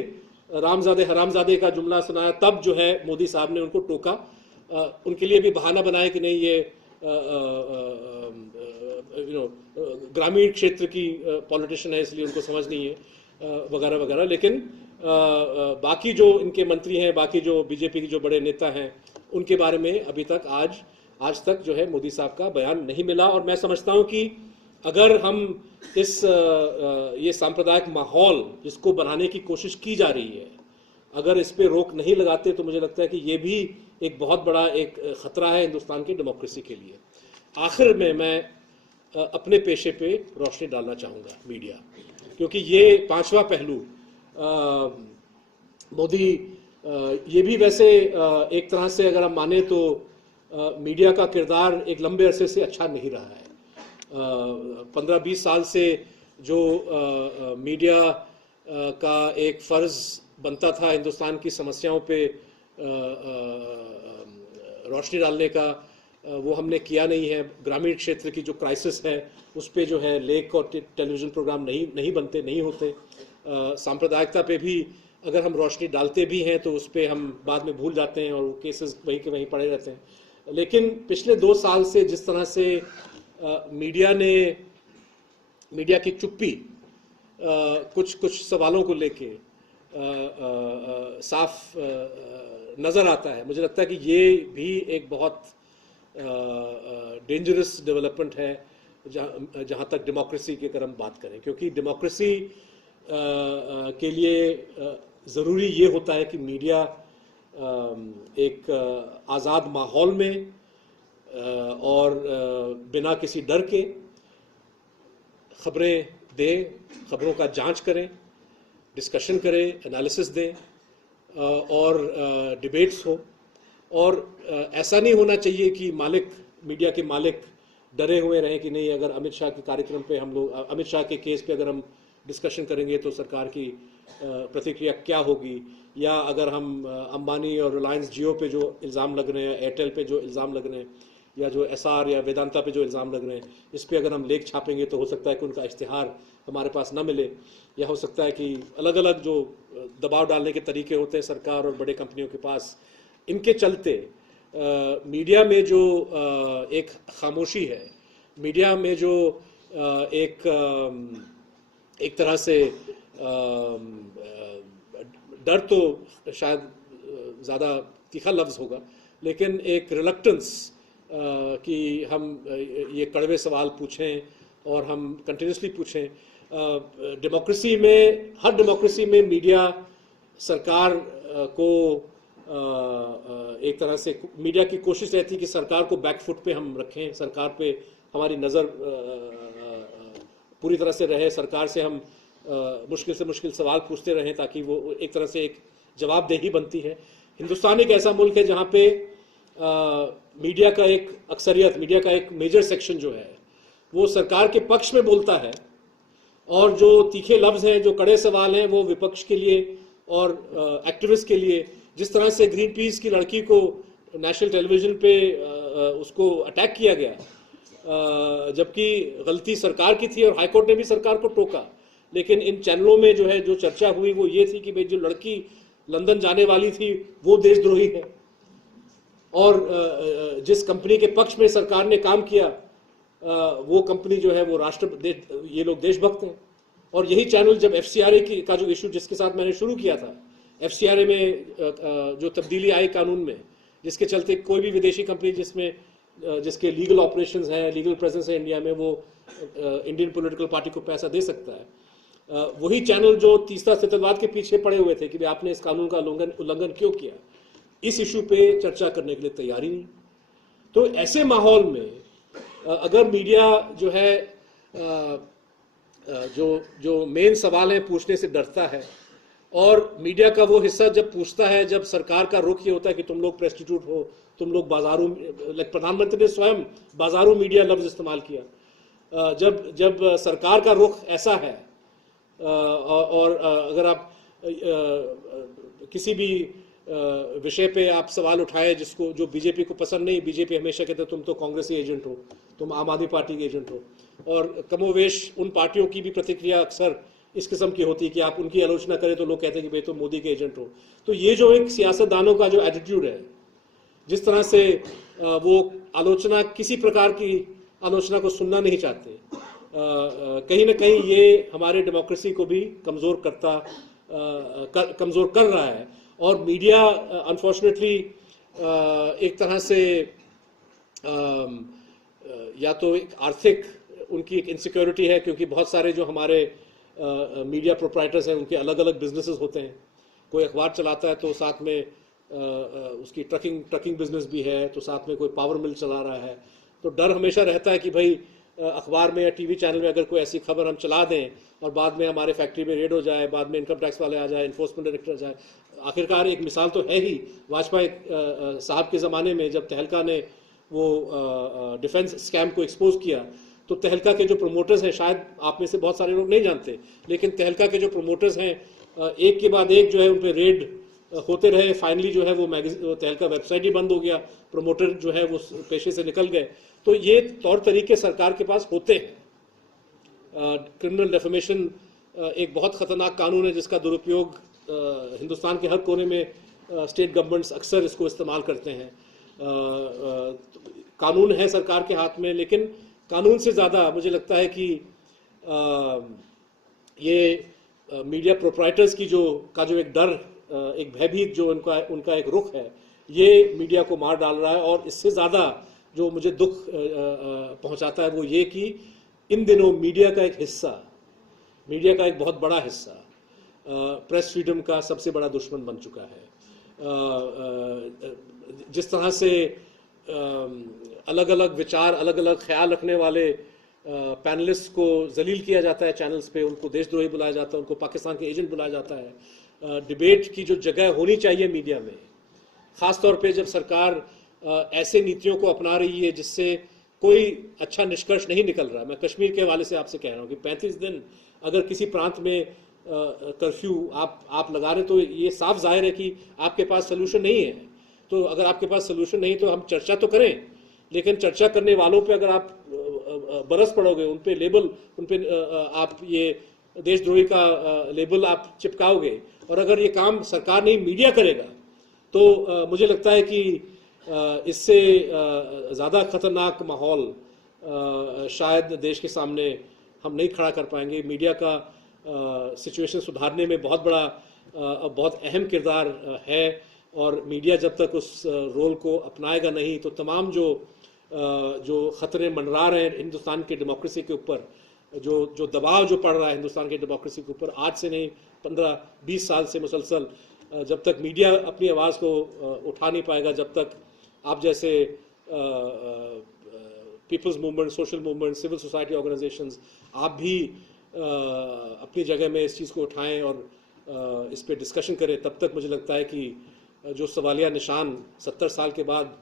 रामजादे हरामजादे का जुमला सुनाया, तब जो है मोदी साहब ने उनको टोका, उनके लिए भी बहाना बनाया कि नहीं ये ग्रामीण क्षेत्र की पॉलिटिशियन है इसलिए उनको समझ नहीं है वगैरह वगैरह। लेकिन बाकी जो इनके मंत्री हैं, बाकी जो बीजेपी के जो बड़े नेता हैं, उनके बारे में अभी तक आज तक जो है मोदी साहब का बयान नहीं मिला। और मैं समझता हूं कि अगर हम ये सांप्रदायिक माहौल जिसको बनाने की कोशिश की जा रही है, अगर इस पे रोक नहीं लगाते, तो मुझे लगता है कि ये भी एक बहुत बड़ा एक खतरा है हिंदुस्तान की डेमोक्रेसी के लिए। आखिर में मैं अपने पेशे पे रोशनी डालना चाहूँगा, मीडिया, क्योंकि ये पांचवा पहलू मोदी, ये भी वैसे एक तरह से अगर हम माने तो मीडिया का किरदार एक लंबे अरसे से अच्छा नहीं रहा है। 15-20 साल से जो मीडिया का एक फ़र्ज़ बनता था हिंदुस्तान की समस्याओं पे रोशनी डालने का, वो हमने किया नहीं है। ग्रामीण क्षेत्र की जो क्राइसिस है उस पे जो है लेख और टेलीविज़न प्रोग्राम नहीं बनते, नहीं होते। सांप्रदायिकता पे भी अगर हम रोशनी डालते भी हैं तो उस पे हम बाद में भूल जाते हैं और वो केसेस वहीं के वहीं पड़े रहते हैं। लेकिन पिछले 2 साल से जिस तरह से मीडिया की चुप्पी कुछ सवालों को लेके साफ नज़र आता है, मुझे लगता है कि ये भी एक बहुत डेंजरस डेवलपमेंट है जहाँ तक डेमोक्रेसी की अगर हम बात करें। क्योंकि डेमोक्रेसी के लिए ज़रूरी ये होता है कि मीडिया एक आज़ाद माहौल में और बिना किसी डर के खबरें दें, खबरों का जांच करें, डिस्कशन करें, एनालिसिस दें और डिबेट्स हो। और ऐसा नहीं होना चाहिए कि मीडिया के मालिक डरे हुए रहें कि नहीं, अगर अमित शाह के कार्यक्रम पे हम लोग, अमित शाह के केस पे अगर हम डिस्कशन करेंगे तो सरकार की प्रतिक्रिया क्या होगी, या अगर हम अंबानी और रिलायंस जियो पे जो इल्ज़ाम लग रहे हैं, एयरटेल पे जो इल्ज़ाम लग रहे हैं, या जो एसआर या वेदांता पे जो इल्ज़ाम लग रहे हैं, इस पे अगर हम लेख छापेंगे तो हो सकता है कि उनका इश्तिहार हमारे पास न मिले, या हो सकता है कि अलग अलग जो दबाव डालने के तरीके होते हैं सरकार और बड़े कंपनियों के पास, इनके चलते मीडिया में जो एक खामोशी है, मीडिया में जो एक तरह से डर तो शायद ज़्यादा तीखा लफ्ज़ होगा, लेकिन एक रिलक्टेंस कि हम ये कड़वे सवाल पूछें और हम कंटिन्यूसली पूछें। डेमोक्रेसी में, हर डेमोक्रेसी में मीडिया सरकार को एक तरह से मीडिया की कोशिश रहती है कि सरकार को बैकफुट पे हम रखें, सरकार पे हमारी नज़र पूरी तरह से रहे, सरकार से हम मुश्किल से मुश्किल सवाल पूछते रहें ताकि वो एक तरह से एक जवाबदेही बनती है। हिंदुस्तान एक ऐसा मुल्क है जहाँ पे मीडिया का एक अक्सरियत, मीडिया का एक मेजर सेक्शन जो है वो सरकार के पक्ष में बोलता है, और जो तीखे लफ्ज़ हैं, जो कड़े सवाल हैं, वो विपक्ष के लिए और एक्टिविस्ट के लिए। जिस तरह से ग्रीन पीस की लड़की को नेशनल टेलीविज़न पे उसको अटैक किया गया, जबकि गलती सरकार की थी और हाईकोर्ट ने भी सरकार को टोका, लेकिन इन चैनलों में जो है जो चर्चा हुई वो ये थी कि भाई जो लड़की लंदन जाने वाली थी वो देशद्रोही है, और जिस कंपनी के पक्ष में सरकार ने काम किया वो कंपनी जो है वो ये लोग देशभक्त हैं। और यही चैनल जब FCRA का जो इशू जिसके साथ मैंने शुरू किया था, FCRA में जो तब्दीली आई कानून में, जिसके चलते कोई भी विदेशी कंपनी जिसके लीगल ऑपरेशंस हैं, लीगल प्रेजेंस है इंडिया में, वो इंडियन पॉलिटिकल पार्टी को पैसा दे सकता है। वही चैनल जो तीसरा सत्यवाद के पीछे पड़े हुए थे कि आपने इस कानून का उल्लंघन क्यों किया, इस इशू पे चर्चा करने के लिए तैयार ही नहीं। तो ऐसे माहौल में अगर मीडिया जो है जो मेन सवाल है पूछने से डरता है, और मीडिया का वो हिस्सा जब पूछता है, जब सरकार का रुख ये होता है कि तुम लोग प्रेस्टिट्यूट हो, तुम लोग बाजारू, प्रधानमंत्री ने स्वयं बाजारू मीडिया लफ्ज़ इस्तेमाल किया, जब सरकार का रुख ऐसा है, और अगर आप किसी भी विषय पे आप सवाल उठाए जो बीजेपी को पसंद नहीं, बीजेपी हमेशा कहते तुम तो कांग्रेसी एजेंट हो, तुम आम आदमी पार्टी के एजेंट हो, और कमोवेश उन पार्टियों की भी प्रतिक्रिया अक्सर इस किस्म की होती है कि आप उनकी आलोचना करें तो लोग कहते हैं कि भाई तुम मोदी के एजेंट हो। तो ये जो एक सियासतदानों का जो एटीट्यूड है, जिस तरह से वो आलोचना, किसी प्रकार की आलोचना को सुनना नहीं चाहते, कहीं ना कहीं ये हमारे डेमोक्रेसी को भी कमज़ोर कर रहा है। और मीडिया अनफॉर्चुनेटली एक तरह से या तो एक आर्थिक उनकी एक इनसिक्योरिटी है, क्योंकि बहुत सारे जो हमारे मीडिया प्रोप्राइटर्स हैं उनके अलग अलग बिजनेसेस होते हैं। कोई अखबार चलाता है तो साथ में उसकी ट्रकिंग बिजनेस भी है, तो साथ में कोई पावर मिल चला रहा है। तो डर हमेशा रहता है कि भाई अखबार में या टीवी चैनल में अगर कोई ऐसी खबर हम चला दें और बाद में हमारे फैक्ट्री में रेड हो जाए, बाद में इनकम टैक्स वाले आ जाए, इन्फोर्समेंट डायरेक्टर आ जाए। आखिरकार एक मिसाल तो है ही, वाजपेयी साहब के ज़माने में जब तहलका ने वो डिफेंस स्कैम को एक्सपोज किया, तो तहलका के जो प्रमोटर्स हैं, शायद आप में से बहुत सारे लोग नहीं जानते, लेकिन तहलका के जो प्रमोटर्स हैं एक के बाद एक जो है उन पर रेड होते रहे। फाइनली जो है वो तहलका वेबसाइट ही बंद हो गया, प्रमोटर जो है वो पेशे से निकल गए। तो ये तौर तरीके सरकार के पास होते हैं। क्रिमिनल डेफेमेशन एक बहुत ख़तरनाक कानून है जिसका दुरुपयोग हिंदुस्तान के हर कोने में स्टेट गवर्नमेंट्स अक्सर इसको इस्तेमाल करते हैं। कानून है सरकार के हाथ में, लेकिन कानून से ज़्यादा मुझे लगता है कि ये मीडिया प्रोप्राइटर्स की जो एक डर, एक भयभीत जो उनका एक रुख है, ये मीडिया को मार डाल रहा है। और इससे ज़्यादा जो मुझे दुख पहुंचाता है वो ये कि इन दिनों मीडिया का एक हिस्सा, मीडिया का एक बहुत बड़ा हिस्सा प्रेस फ्रीडम का सबसे बड़ा दुश्मन बन चुका है। जिस तरह से अलग अलग विचार, अलग अलग ख्याल रखने वाले पैनलिस्ट को जलील किया जाता है चैनल्स पे, उनको देशद्रोही बुलाया जाता है, उनको पाकिस्तान के एजेंट बुलाया जाता है। डिबेट की जो जगह होनी चाहिए मीडिया में, ख़ास तौर पे जब सरकार ऐसे नीतियों को अपना रही है जिससे कोई अच्छा निष्कर्ष नहीं निकल रहा। मैं कश्मीर के हवाले से आपसे कह रहा हूँ कि 35 दिन अगर किसी प्रांत में कर्फ्यू आप लगा रहे, तो ये साफ जाहिर है कि आपके पास सोल्यूशन नहीं है। तो अगर आपके पास सोल्यूशन नहीं तो हम चर्चा तो करें, लेकिन चर्चा करने वालों पे अगर आप बरस पड़ोगे, उन पे आप ये देशद्रोही का लेबल आप चिपकाओगे, और अगर ये काम सरकार नहीं मीडिया करेगा, तो मुझे लगता है कि इससे ज़्यादा खतरनाक माहौल शायद देश के सामने हम नहीं खड़ा कर पाएंगे। मीडिया का सिचुएशन सुधारने में बहुत अहम किरदार है, और मीडिया जब तक उस रोल को अपनाएगा नहीं, तो तमाम जो खतरे मंडरा रहे हैं हिंदुस्तान की डेमोक्रेसी के ऊपर, जो दबाव जो पड़ रहा है हिंदुस्तान की डेमोक्रेसी के ऊपर, आज से नहीं 15-20 साल से मुसलसल, जब तक मीडिया अपनी आवाज़ को उठा नहीं पाएगा, जब तक आप जैसे people's movement, social movement, civil society organisations, आप भी अपनी जगह में इस चीज़ को उठाएं और इस पे डिस्कशन करें, तब तक मुझे लगता है कि जो सवालिया निशान 70 साल के बाद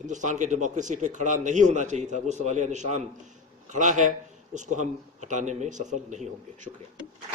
हिंदुस्तान के डेमोक्रेसी पे खड़ा नहीं होना चाहिए था, वो सवालिया निशान खड़ा है, उसको हम हटाने में सफल नहीं होंगे। शुक्रिया।